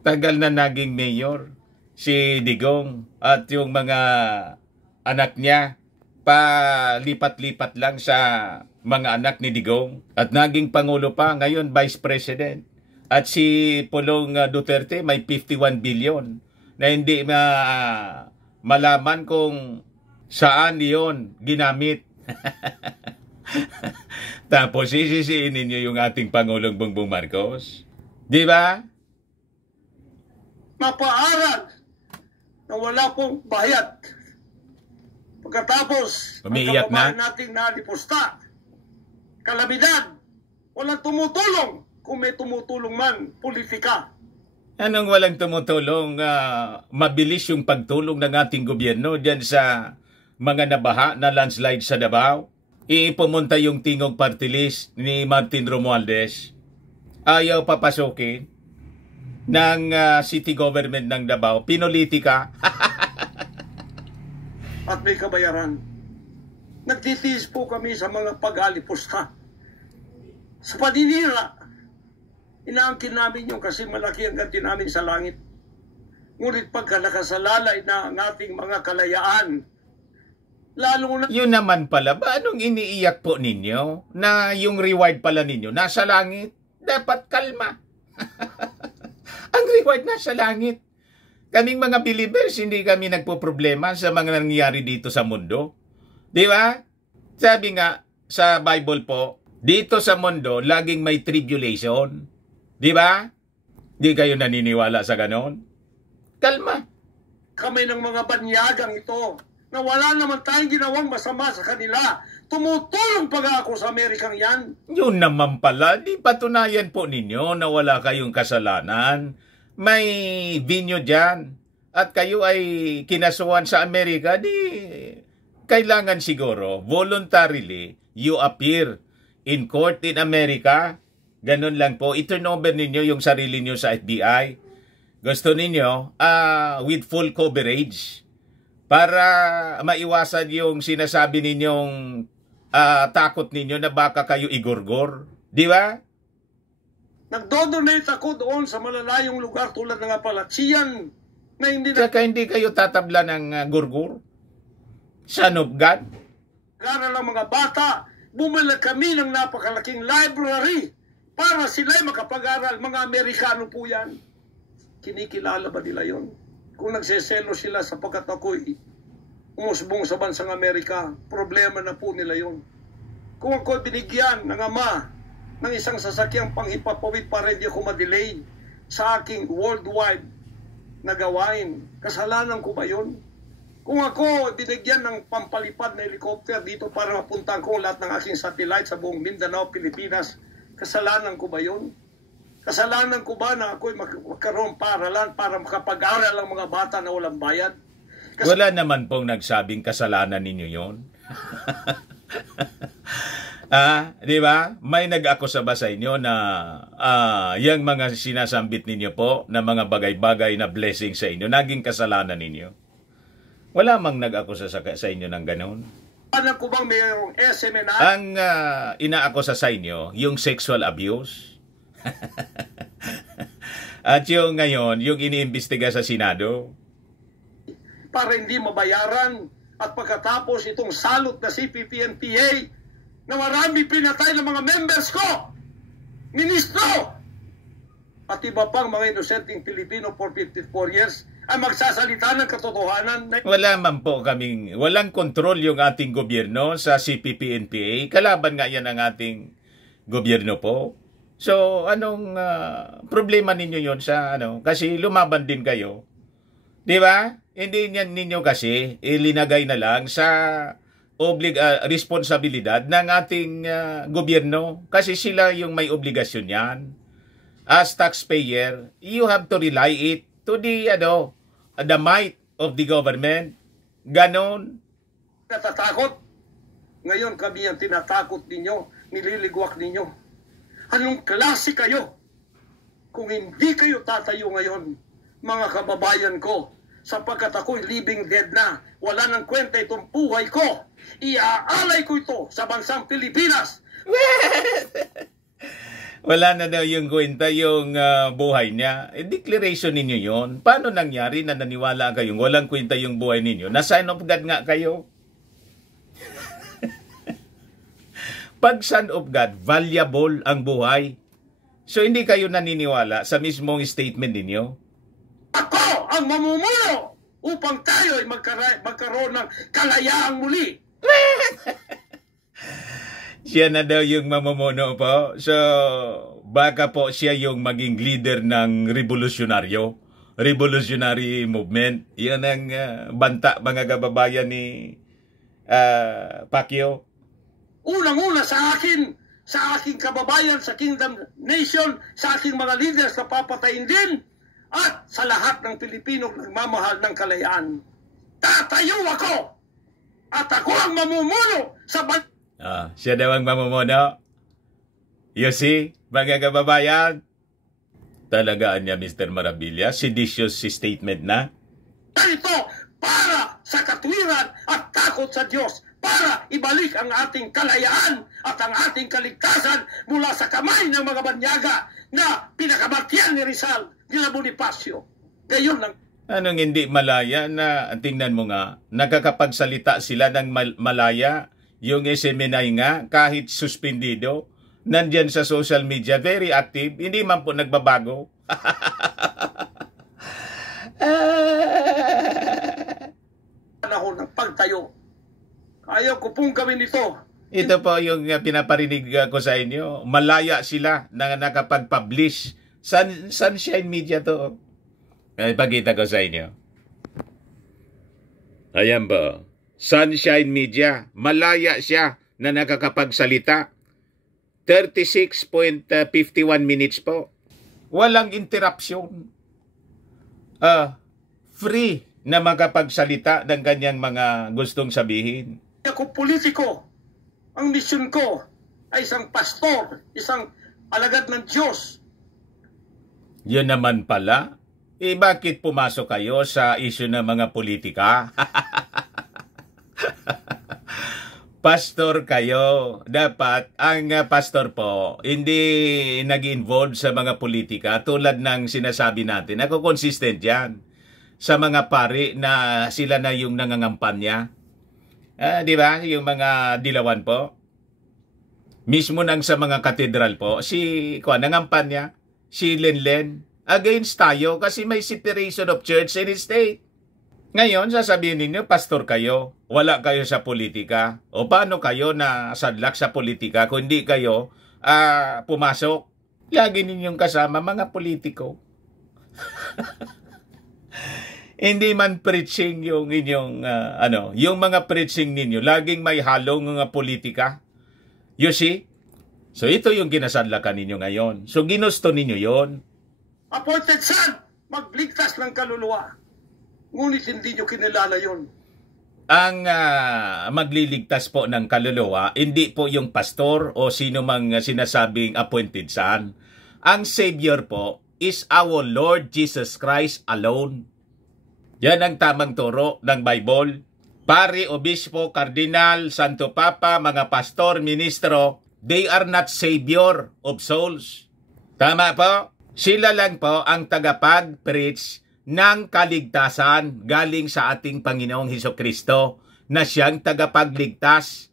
Tagal na naging mayor si Digong at yung mga anak niya palipat-lipat lang sa mga anak ni Digong at naging Pangulo pa, ngayon Vice President. At si Pulong Duterte may 51 billion na hindi malaman kung saan yon ginamit. Tapos sisisiin ninyo yung ating Pangulong Bongbong Marcos. Di ba? Mapaaral na wala pong bayad. Pagkatapos, umiiyak na nating nalipusta. Kalamidad. Walang tumutulong. Kung may tumutulong man, politika. Anong walang tumutulong? Mabilis yung pagtulong ng ating gobyerno dyan sa mga nabaha na landslide sa Davao. Ipumunta yung Tingog Party List ni Martin Romualdez. Ayaw papasukin ng city government ng Davao. Pinolitika. At may kabayaran. Nagtitiis po kami sa mga pag-alipusta. Sa paninira, inaangkin namin yung kasi malaki ang ganti namin sa langit. Ngunit pagka nakasalalay na ang ating mga kalayaan, lalo na... Yun naman pala, ba anong iniiyak po ninyo? Na yung reward pala ninyo nasa langit? Dapat kalma. Ang reward nasa langit. Kaming mga believers, hindi kami nagpo-problema sa mga nangyayari dito sa mundo. Di ba? Sabi nga sa Bible po, dito sa mundo, laging may tribulation. Di ba? Di kayo naniniwala sa ganon? Kalma. Kami ng mga banyagang ito na wala naman tayong ginawang masama sa kanila. Tumutulong pa ako sa Amerikang yan. Yun naman pala, di patunayan po ninyo na wala kayong kasalanan. May vinyo dyan. At kayo ay kinasuhan sa Amerika, di kailangan siguro voluntarily you appear in court in America. Ganun lang po. I-turn over ninyo yung sarili nyo sa FBI. Gusto ninyo with full coverage para maiwasan yung sinasabi ninyong takot ninyo na baka kayo igorgor. Di ba? Nagdodonate ako doon sa malalayong lugar tulad ng Apalachian na hindi Tsaka hindi kayo tatabla ng gurgur? Son of God? Gara ng mga bata, bumili kami ng napakalaking library para sila'y makapag-aral. Mga Amerikano po yan. Kinikilala ba nila yon? Kung nagseselo sila sapagkat ako'y umusbong sa bansang Amerika, problema na po nila yon. Kung ako'y binigyan ng ama ng isang sasakyang panghipapawid para hindi ako madelay sa aking worldwide na gawain, kasalanan ko ba yun? Kung ako binigyan ng pampalipad na helicopter dito para mapuntahan ko lahat ng aking satellite sa buong Mindanao, Pilipinas, kasalanan ko ba yun? Kasalanan ko ba na ako'y magkaroon paralan para makapag-aral ang mga bata na walang bayad? Wala naman pong nagsabing kasalanan ninyo yon. Di ba? May nag-akusa ba sa inyo na yung mga sinasambit ninyo po na mga bagay-bagay na blessing sa inyo, naging kasalanan ninyo? Wala mang nag-akusa sa inyo ng ganun. Alam ko bang mayroong SMNI? Ang inaakusa sa inyo, yung sexual abuse. At yung ngayon, yung iniimbestiga sa Senado. Para hindi mabayaran at pagkatapos itong salot na CPP-NPA na marami pinatay ng mga members ko, ministro, at iba pang mga inosenteng Pilipino for 54 years ay magsasalita ng katotohanan. Wala man po kaming, walang kontrol yung ating gobyerno sa CPP-NPA. Kalaban nga yan ang ating gobyerno po. So, anong problema ninyo yon sa Kasi lumaban din kayo. Di ba? Hindi niyan ninyo kasi ilinagay na lang sa responsibilidad ng ating gobyerno. Kasi sila yung may obligasyon yan. As taxpayer, you have to rely it to the might of the government. Ganon. Natatakot. Ngayon kami ang tinatakot ninyo, nililigwak ninyo. Anong klase kayo? Kung hindi kayo tatayo ngayon, mga kababayan ko, sapagkat ako'y living dead na, wala nang kwenta itong buhay ko, iaalay ko ito sa bansang Pilipinas. Wala na daw yung kwenta yung buhay niya. Declaration ninyo yon. Paano nangyari na naniwala kayong walang kwenta yung buhay ninyo? Na sign of God nga kayo. Pag son of God, valuable ang buhay. So hindi kayo naniniwala sa mismong statement ninyo? Ako ang mamumuno upang tayo ay magkaroon ng kalayaang muli. Siya na daw yung mamumuno po. So, baka po siya yung maging leader ng revolutionary movement. Yan ang banta mga kababayan ni Pacquiao. Unang-una sa aking kababayan, sa Kingdom Nation, sa aking mga leaders na papatayin din, at sa lahat ng Pilipino nagmamahal ng kalayaan. Tatayo ako! At ako ang mamumuno sa siya daw ang mamumuno. You see, mga kababayan, talagaan niya Mr. Marabilia, seditious statement na. Ito para sa katwiran at takot sa Diyos, para ibalik ang ating kalayaan at ang ating kaligtasan mula sa kamay ng mga banyaga na pinakamatyan ni Rizal, ni Bonifacio. Gayon lang. Anong hindi malaya na, tingnan mo nga, nakakapagsalita sila ng malaya, yung SMNI nga, kahit suspendido, nandyan sa social media, very active, hindi man po nagbabago. Panahon ng pagtayo. Ayaw ko pong gawin ito. Ito po yung pinaparinig ko sa inyo. Malaya sila na nakapag-publish. Sunshine Media to. Ipakita ko sa inyo. Ayan po. Sunshine Media. Malaya siya na nakakapagsalita. 36.51 minutes po. Walang interruption. Free na makapagsalita ng kanyang mga gustong sabihin. Ako politiko. Ang misyon ko ay isang pastor, isang alagad ng Diyos. Yun naman pala. Bakit pumasok kayo sa issue ng mga politika? Pastor kayo. Dapat ang pastor po hindi nag-involve sa mga politika tulad ng sinasabi natin. Ako consistent yan sa mga pari na sila na yung nangangampanya. Di ba? Yung mga dilawan po. Mismo nang sa mga katedral po, si nangampanya, si Lenlen, against tayo kasi may separation of church and state. Ngayon, sasabihin ninyo, pastor kayo, wala kayo sa politika. O paano kayo na sadlak sa politika kung hindi kayo pumasok? Lagi ninyong kasama mga politiko. Hindi man preaching yung inyong, yung mga preaching ninyo, laging may halong mga politika. You see? So ito yung ginasadlakan ninyo ngayon. So ginusto ninyo yon. Appointed son, magligtas ng kaluluwa. Ngunit hindi nyo kinilala yun. Ang magliligtas po ng kaluluwa, hindi po yung pastor o sino mang sinasabing appointed son. Ang Savior po is our Lord Jesus Christ alone. Yan ang tamang turo ng Bible. Pari, obispo, kardinal, santo papa, mga pastor, ministro, they are not Savior of souls. Tama po? Sila lang po ang tagapag-preach ng kaligtasan galing sa ating Panginoong Hesukristo na siyang tagapagligtas.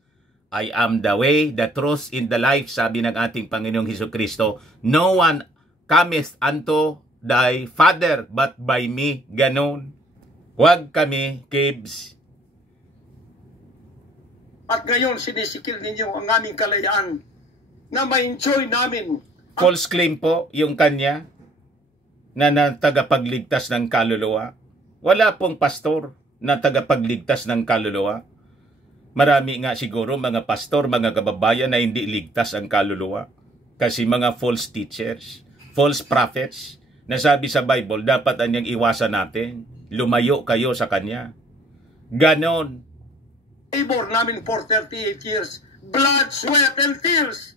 I am the way, the truth, and the life, sabi ng ating Panginoong Hesukristo. No one cometh unto thy Father but by me. Ganon. Huwag kami, Kibs. At ngayon, sinisikil ninyo ang aming kalayaan na ma-enjoy namin. False claim po yung kanya na tagapagligtas ng kaluluwa. Wala pong pastor na tagapagligtas ng kaluluwa. Marami nga siguro mga pastor, mga kababayan na hindi ligtas ang kaluluwa. Kasi mga false teachers, false prophets, na sabi sa Bible, dapat anyang iwasan natin. Lumayo kayo sa kanya. Ganon. Labor namin for 38 years. Blood, sweat, and tears.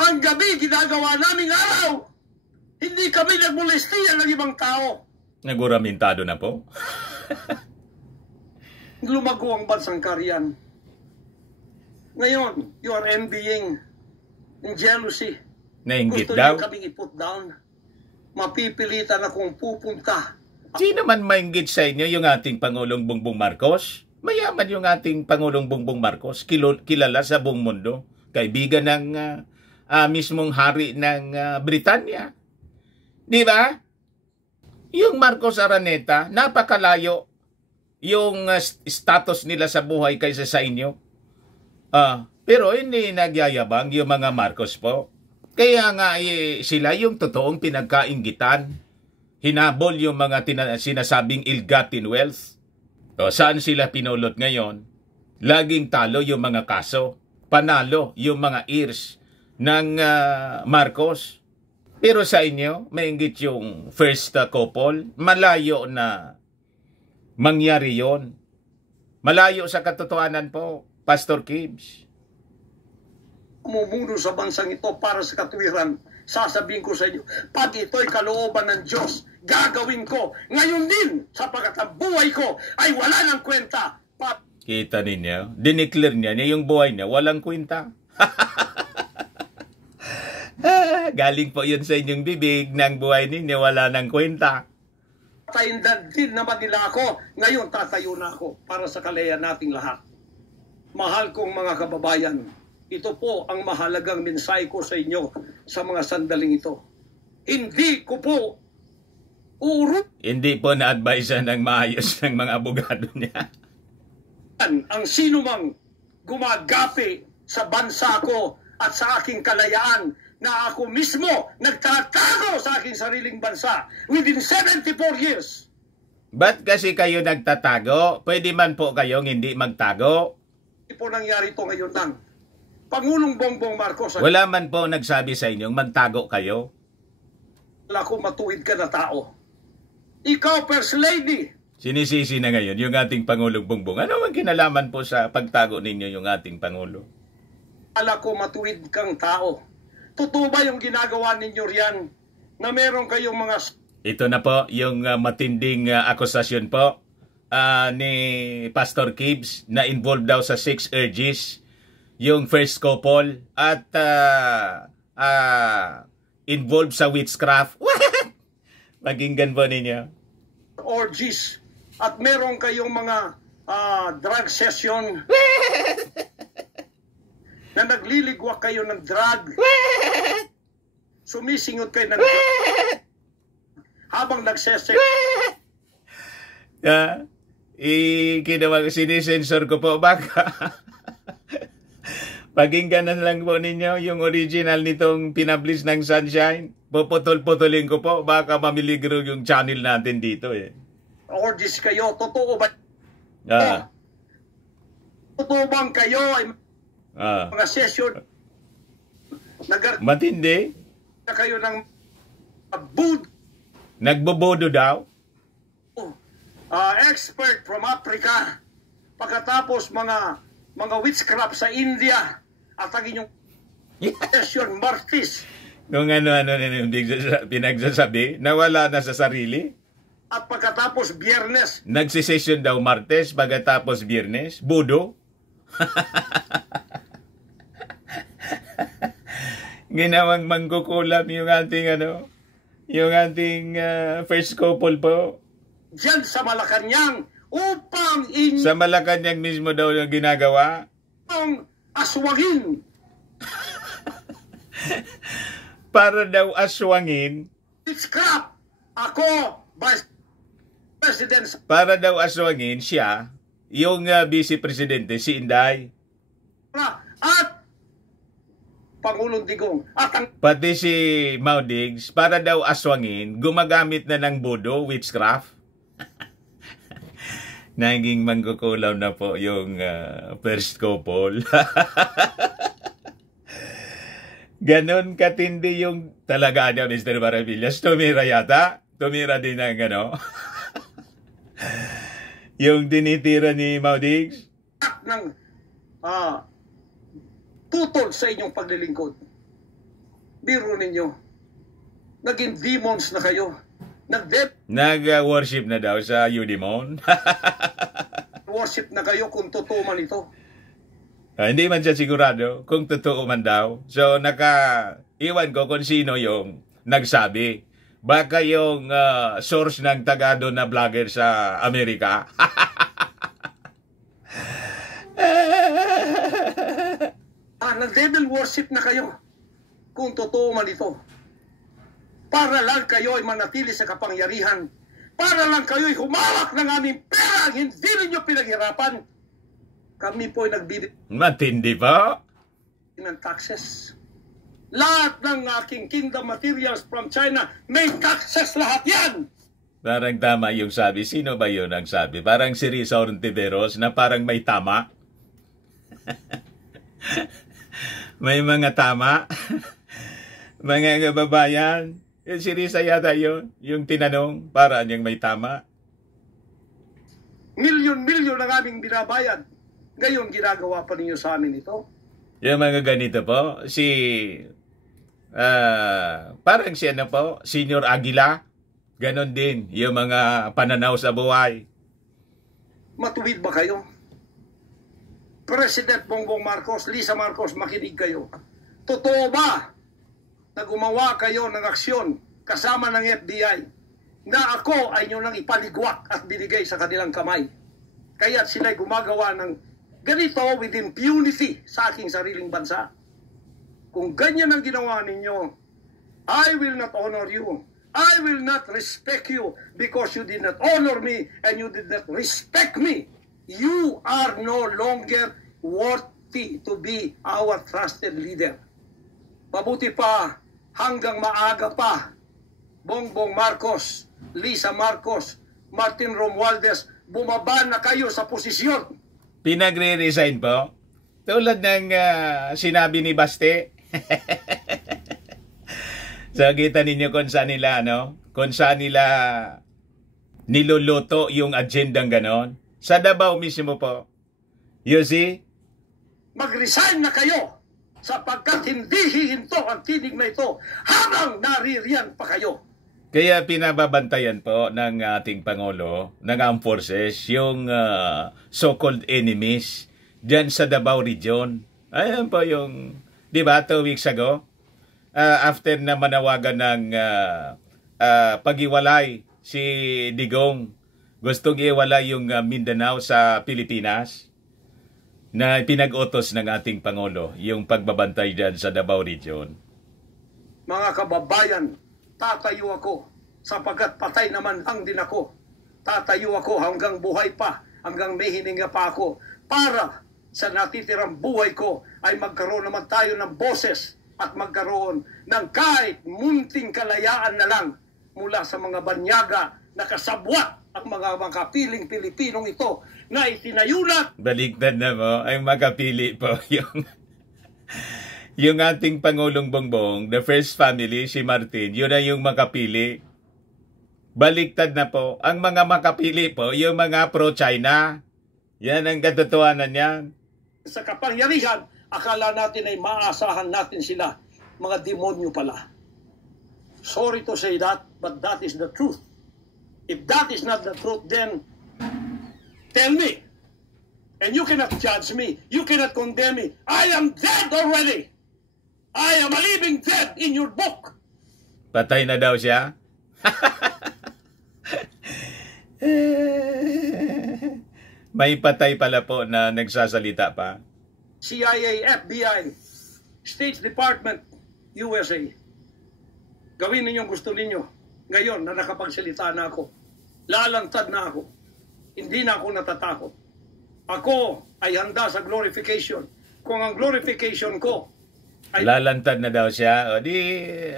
Ang gabi, ginagawa naming araw. Hindi kami nagmolestiya ng ibang tao. Naguramentado na po. Lumago ang bansang Karian. Ngayon, you are envying ng jealousy. Nainggit Gusto daw. niyo kaming i-put down. Mapipilitan akong pupunta. Sino man mainggit sa inyo yung ating Pangulong Bongbong Marcos? Mayaman yung ating Pangulong Bongbong Marcos. Kilala sa buong mundo. Kaibigan ng mismong hari ng Britanya. Di ba? Yung Marcos Araneta, napakalayo yung status nila sa buhay kaysa sa inyo. Pero hindi nagyayabang yung mga Marcos po. Kaya nga sila yung totoong pinagkainggitan. Hinabol yung mga sinasabing ill-gotten wealth. Saan sila pinulot ngayon? Laging talo yung mga kaso. Panalo yung mga ears ng Marcos. Pero sa inyo, mainggit yung first couple, malayo na mangyari yon. Malayo sa katotohanan po, Pastor Kibs. Mumuno sa bansang ito para sa katwiran. Sasabihin ko sa inyo, pag ito'y kalooban ng Diyos, gagawin ko ngayon din sapagkat ang buhay ko ay wala ng kwenta. Kita ninyo, dineclare niya yung buhay niya, walang kwenta. Galing po yun sa inyong bibig ng buhay ninyo, wala ng kwenta. Taindan din naman nila ako, ngayon tatayo na ako para sa kalayan nating lahat. Mahal kong mga kababayan, ito po ang mahalagang mensahe ko sa inyo sa mga sandaling ito. Hindi ko po Hindi po na-advise ng maayos ng mga abogado niya. Ang sino mang gumagapi sa bansa ko at sa aking kalayaan na ako mismo nagtatago sa aking sariling bansa within 74 years. Ba't kasi kayo nagtatago? Pwede man po kayong hindi magtago. Hindi po nangyari ito ngayon lang. Pangulong Bongbong Marcos. Wala man po nagsabi sa inyong magtago kayo. Wala ko matuwid ka na tao. Ikaw, First Lady. Sinisisi na ngayon yung ating Pangulong Bongbong. Ano ang kinalaman po sa pagtago ninyo yung ating Pangulo? Wala ko matuwid kang tao. Totoo ba yung ginagawa ninyo riyan na meron kayong mga... Ito na po yung matinding akusasyon po ni Pastor Kibs na involved daw sa 6 urges yung first couple at involved sa witchcraft. Pakinggan po ninyo. Orgies at meron kayong mga drug session. na nagliligwak kayo ng drug. Sumisingot kayo ng drug habang nagsesek. Sinisensor ko po baka. Pakinggan na lang po ninyo yung original nitong pinablish ng Sunshine. Puputol-putulin ko po, baka mamiligro yung channel natin dito eh. Ordis kayo, totoo ba? Totoo bang kayo ay mga session matindi? Na kayo ng bud? Nagbobodo daw? Expert from Africa. Pagkatapos mga witchcraft sa India at ang inyong session Martis. Kung ano-ano pinagsasabi, nawala na sa sarili. At pagkatapos Biyernes. Nagsisession daw Martes, pagkatapos Biyernes. Budo. Ginawang mangkukulam yung ating first couple po. Diyan sa Malacanang upang sa Malacanang mismo daw yung ginagawa. Aswangin. Para daw aswangin. Scrap. Ako, Vice President. Para daw aswangin siya, yung Vice Presidente, si Inday. At Pangulong Digong. At pati si Maudigs, para daw aswangin, gumagamit na ng bodo, witchcraft. Naging manggukulaw na po yung first couple. Ganon katindi yung talaga niya, Mr. Maravillas. Tumira yata. Tumira din ang yung tinitira ni Maudigs. Ng tutol sa inyong paglilingkod. Biro ninyo. Naging demons na kayo. Nag-worship na daw sa Udemon. Worship na kayo kung totoo man ito. Hindi man siya sigurado kung totoo man daw. So, iwan ko kung sino yung nagsabi. Baka yung source ng tagado na vlogger sa Amerika. Nag-devil worship na kayo kung totoo man ito. Para lang kayo ay manatili sa kapangyarihan. Para lang kayo ay humawak ng aming pera. Hindi ninyo pinaghirapan. Kami po ay nagbibigay matindi pa ng taxes. Lahat ng aking kingdom materials from China, may taxes lahat yan. Parang tama yung sabi. Sino ba yun ang sabi? Parang si Risa Ortiveros na parang may tama. May mga tama. Mga kababayan. Si Risa yata yun. Yung tinanong, para niyang may tama. Milyon-milyon ang aming binabayad. Ngayon, ginagawa pa ninyo sa amin ito? Yung mga ganito po, parang si Senior Aguila, ganon din, yung mga pananaw sa buhay. Matuwid ba kayo? President Bongbong Marcos, Lisa Marcos, makinig kayo. Totoo ba na gumawa kayo ng aksyon kasama ng FBI na ako ay nyo nang ipaligwak at binigay sa kanilang kamay? Kaya't sila'y gumagawa ng ganito with impunity sa aking sariling bansa. Kung ganyan ang ginawa ninyo, I will not honor you. I will not respect you because you did not honor me and you did not respect me. You are no longer worthy to be our trusted leader. Mabuti pa, hanggang maaga pa, Bongbong Marcos, Lisa Marcos, Martin Romualdez, bumaba na kayo sa posisyon. Pinagre-resign po? Tulad ng sinabi ni Baste. So, kita ninyo kung saan nila, kung saan nila niluluto yung agendang ganon. Sa Davao mismo po. You see? Mag-resign na kayo sapagkat hindi hihinto ang tinig na ito habang naririyan pa kayo. Kaya pinababantayan po ng ating Pangulo, ng Armed Forces, yung so-called enemies dyan sa Davao Region. Ayan po yung, di ba, 2 weeks ago, after na manawagan ng pag-iwalay si Digong, gustong iwalay yung Mindanao sa Pilipinas. na pinag-utos ng ating Pangulo, yung pagbabantay dyan sa Davao Region. Mga kababayan, tatayo ako sapagkat patay naman lang din ako. Tatayo ako hanggang buhay pa, hanggang may hininga pa ako para sa natitirang buhay ko ay magkaroon naman tayo ng boses at magkaroon ng kahit munting kalayaan na lang mula sa mga banyaga na kasabwat ang mga makapiling Pilipinong ito na itinayulat. Baligtad na mo, ay makapili po yung ating Pangulong Bongbong, the first family, si Martin, yun na yung makapili. Baligtad na po. Ang mga makapili po, yung mga pro-China. Yan ang katotohanan yan. Sa kapangyarihan, akala natin ay maasahan natin sila. Mga demonyo pala. Sorry to say that, but that is the truth. If that is not the truth, then tell me. And you cannot judge me. You cannot condemn me. I am dead already. I am a living dead in your book. Patay na daw siya? May patay pala po na nagsasalita pa. CIA, FBI, State Department, USA. Gawin ninyong gusto ninyo. Ngayon na nakapagsalita na ako, lalantad na ako. Hindi na ako natatakot. Ako ay handa sa glorification. Kung ang glorification ko ay lalantad na daw siya, o di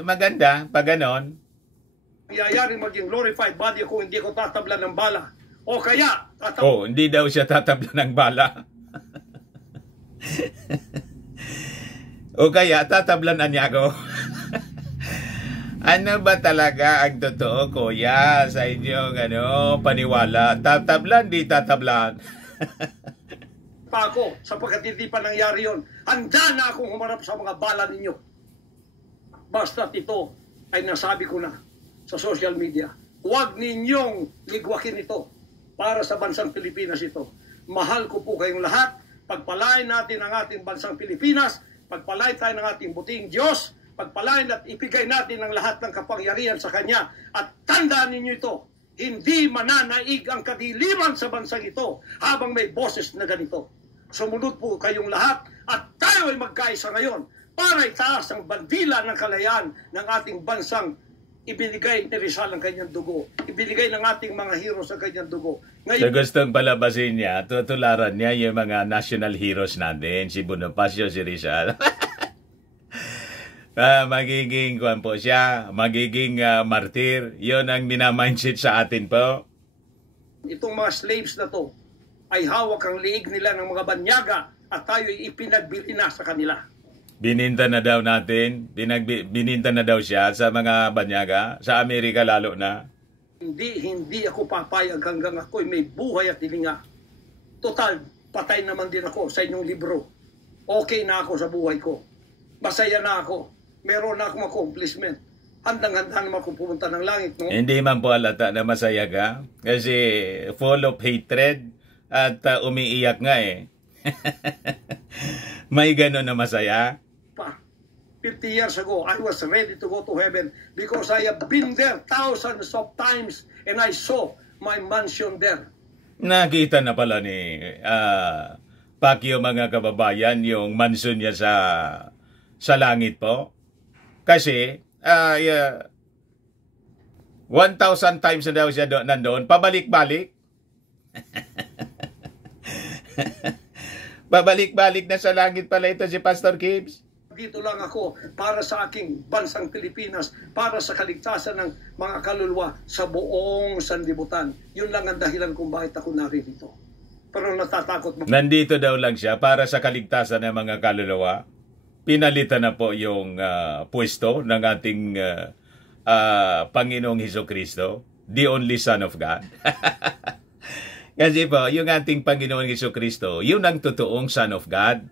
maganda, pag ganon. Mayayari maging glorified body ko, hindi ko tatabla ng bala. O kaya, hindi daw siya tatabla ng bala. O kaya, tatablanan niya ako. Ano ba talaga ang totoo, kuya, sa inyong paniwala? Tatablan, di tatablan. pa ako, sapagkat hindi pa nangyari yun. Handa na akong humarap sa mga bala ninyo. Basta't ito ay nasabi ko na sa social media. Huwag ninyong ligwakin ito para sa bansang Pilipinas ito. Mahal ko po kayong lahat. Pagpalain natin ang ating bansang Pilipinas. Pagpalain tayo ng ating buting Diyos. Pagpalain at ipigay natin ang lahat ng kapangyarihan sa Kanya. At tandaan ninyo ito, hindi mananaig ang kadiliman sa bansang ito habang may boses na ganito. Sumunod po kayong lahat at tayo ay magkaisa ngayon para itaas ang bandila ng kalayaan ng ating bansang ibinigay ni Rizal ang kanyang dugo. Ibinigay ng ating mga heroes ang kanyang dugo. Ngayon, so gustong palabasin niya, tutularan niya yung mga national heroes natin, si Bonifacio, si Rizal. Magiging kuwan po siya, magiging martir. Yun ang minamindset sa atin po. Itong mga slaves na to ay hawak ang liig nila ng mga banyaga at tayo ay ipinagbili na sa kanila. Bininta na daw natin, bininta na daw siya sa mga banyaga, sa Amerika lalo na. Hindi ako papayag hanggang ako'y may buhay at hilinga. Total, patay naman din ako sa inyong libro. Okay na ako sa buhay ko. Masaya na ako. Meron na akong accomplishment. Handang-handa naman akong pumunta ng langit. No? Hindi man po alata na masaya ka. Kasi full of hatred at umiiyak nga eh. May gano'n na masaya. 50 years ago, I was ready to go to heaven because I have been there thousands of times and I saw my mansion there. Nakita na pala ni Pacquiao, mga kababayan, yung mansion niya sa langit po. Kasi 1,000 times na daw siya nandoon, pabalik-balik. Pabalik-balik na sa langit pala ito si Pastor Gibbs. Dito lang ako para sa aking bansang Pilipinas, para sa kaligtasan ng mga kaluluwa sa buong sanlibutan. Yun lang ang dahilan kung bakit ako narito. Pero natatakot mo. Nandito daw lang siya para sa kaligtasan ng mga kaluluwa. Pinalitan na po yung pwesto ng ating Panginoong Hesukristo, the only Son of God. Kasi po, yung ating Panginoong Hesukristo, yun ang totoong Son of God.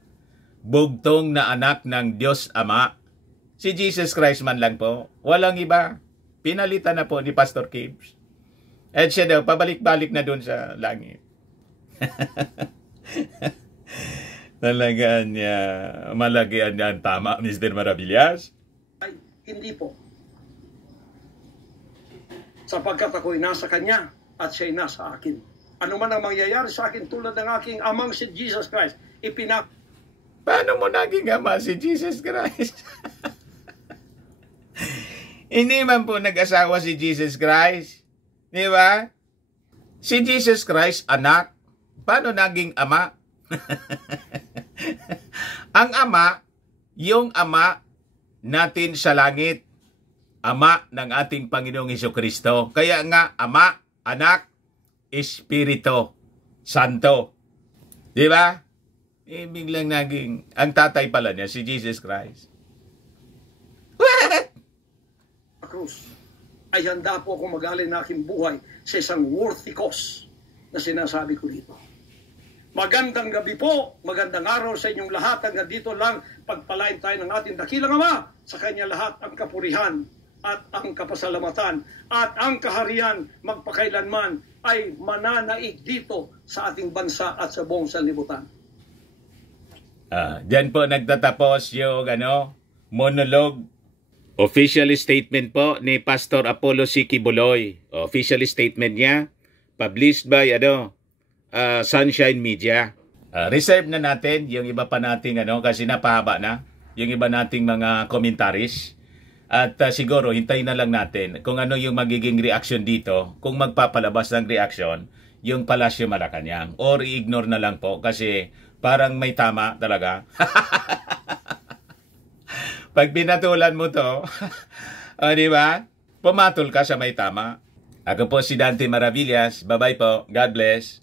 Bugtong na anak ng Diyos Ama. Si Jesus Christ man lang po. Walang iba. Pinalitan na po ni Pastor Gibbs. At siya daw, pabalik-balik na doon sa langit. Talagaan niya, malagian niya ang tama, Mr. Maravillas? Ay, hindi po. Sapagkat ako'y nasa Kanya at siya'y nasa akin. Ano man ang mangyayari sa akin tulad ng aking amang si Jesus Christ, Paano mo naging ama si Jesus Christ? Hindi man po nag-asawa si Jesus Christ. Di ba? Si Jesus Christ, anak. Paano naging ama? Ang ama, yung ama natin sa langit. Ama ng ating Panginoong Hesukristo. Kaya nga, Ama, Anak, Espiritu Santo. Di ba? Biglang naging, ang tatay pala niya, si Jesus Christ. What? Cruz, ay handa po akong mag-alin na aking buhay sa isang worthy cause na sinasabi ko dito. Magandang gabi po, magandang araw sa inyong lahat. Hanggang dito lang, pagpalain tayo ng ating dakilang Ama. Sa Kanya lahat ang kapurihan at ang kapasalamatan at ang kaharian magpakailanman ay mananaig dito sa ating bansa at sa buong sanlibutan. Diyan po nagtatapos yung monologue. Official statement po ni Pastor Apollo C. Quiboloy. Official statement niya, published by Sunshine Media. Reserve na natin yung iba pa nating kasi napahaba na yung iba nating mga commentaries. At siguro hintayin na lang natin kung ano yung magiging reaction dito, kung magpapalabas ng reaction yung Palasyo Malacanang, or i-ignore na lang po kasi parang may tama talaga. Pag pinatulan mo to, di ba? Pumatol ka sa may tama. Ako po si Dante Maravillas. Bye-bye po. God bless.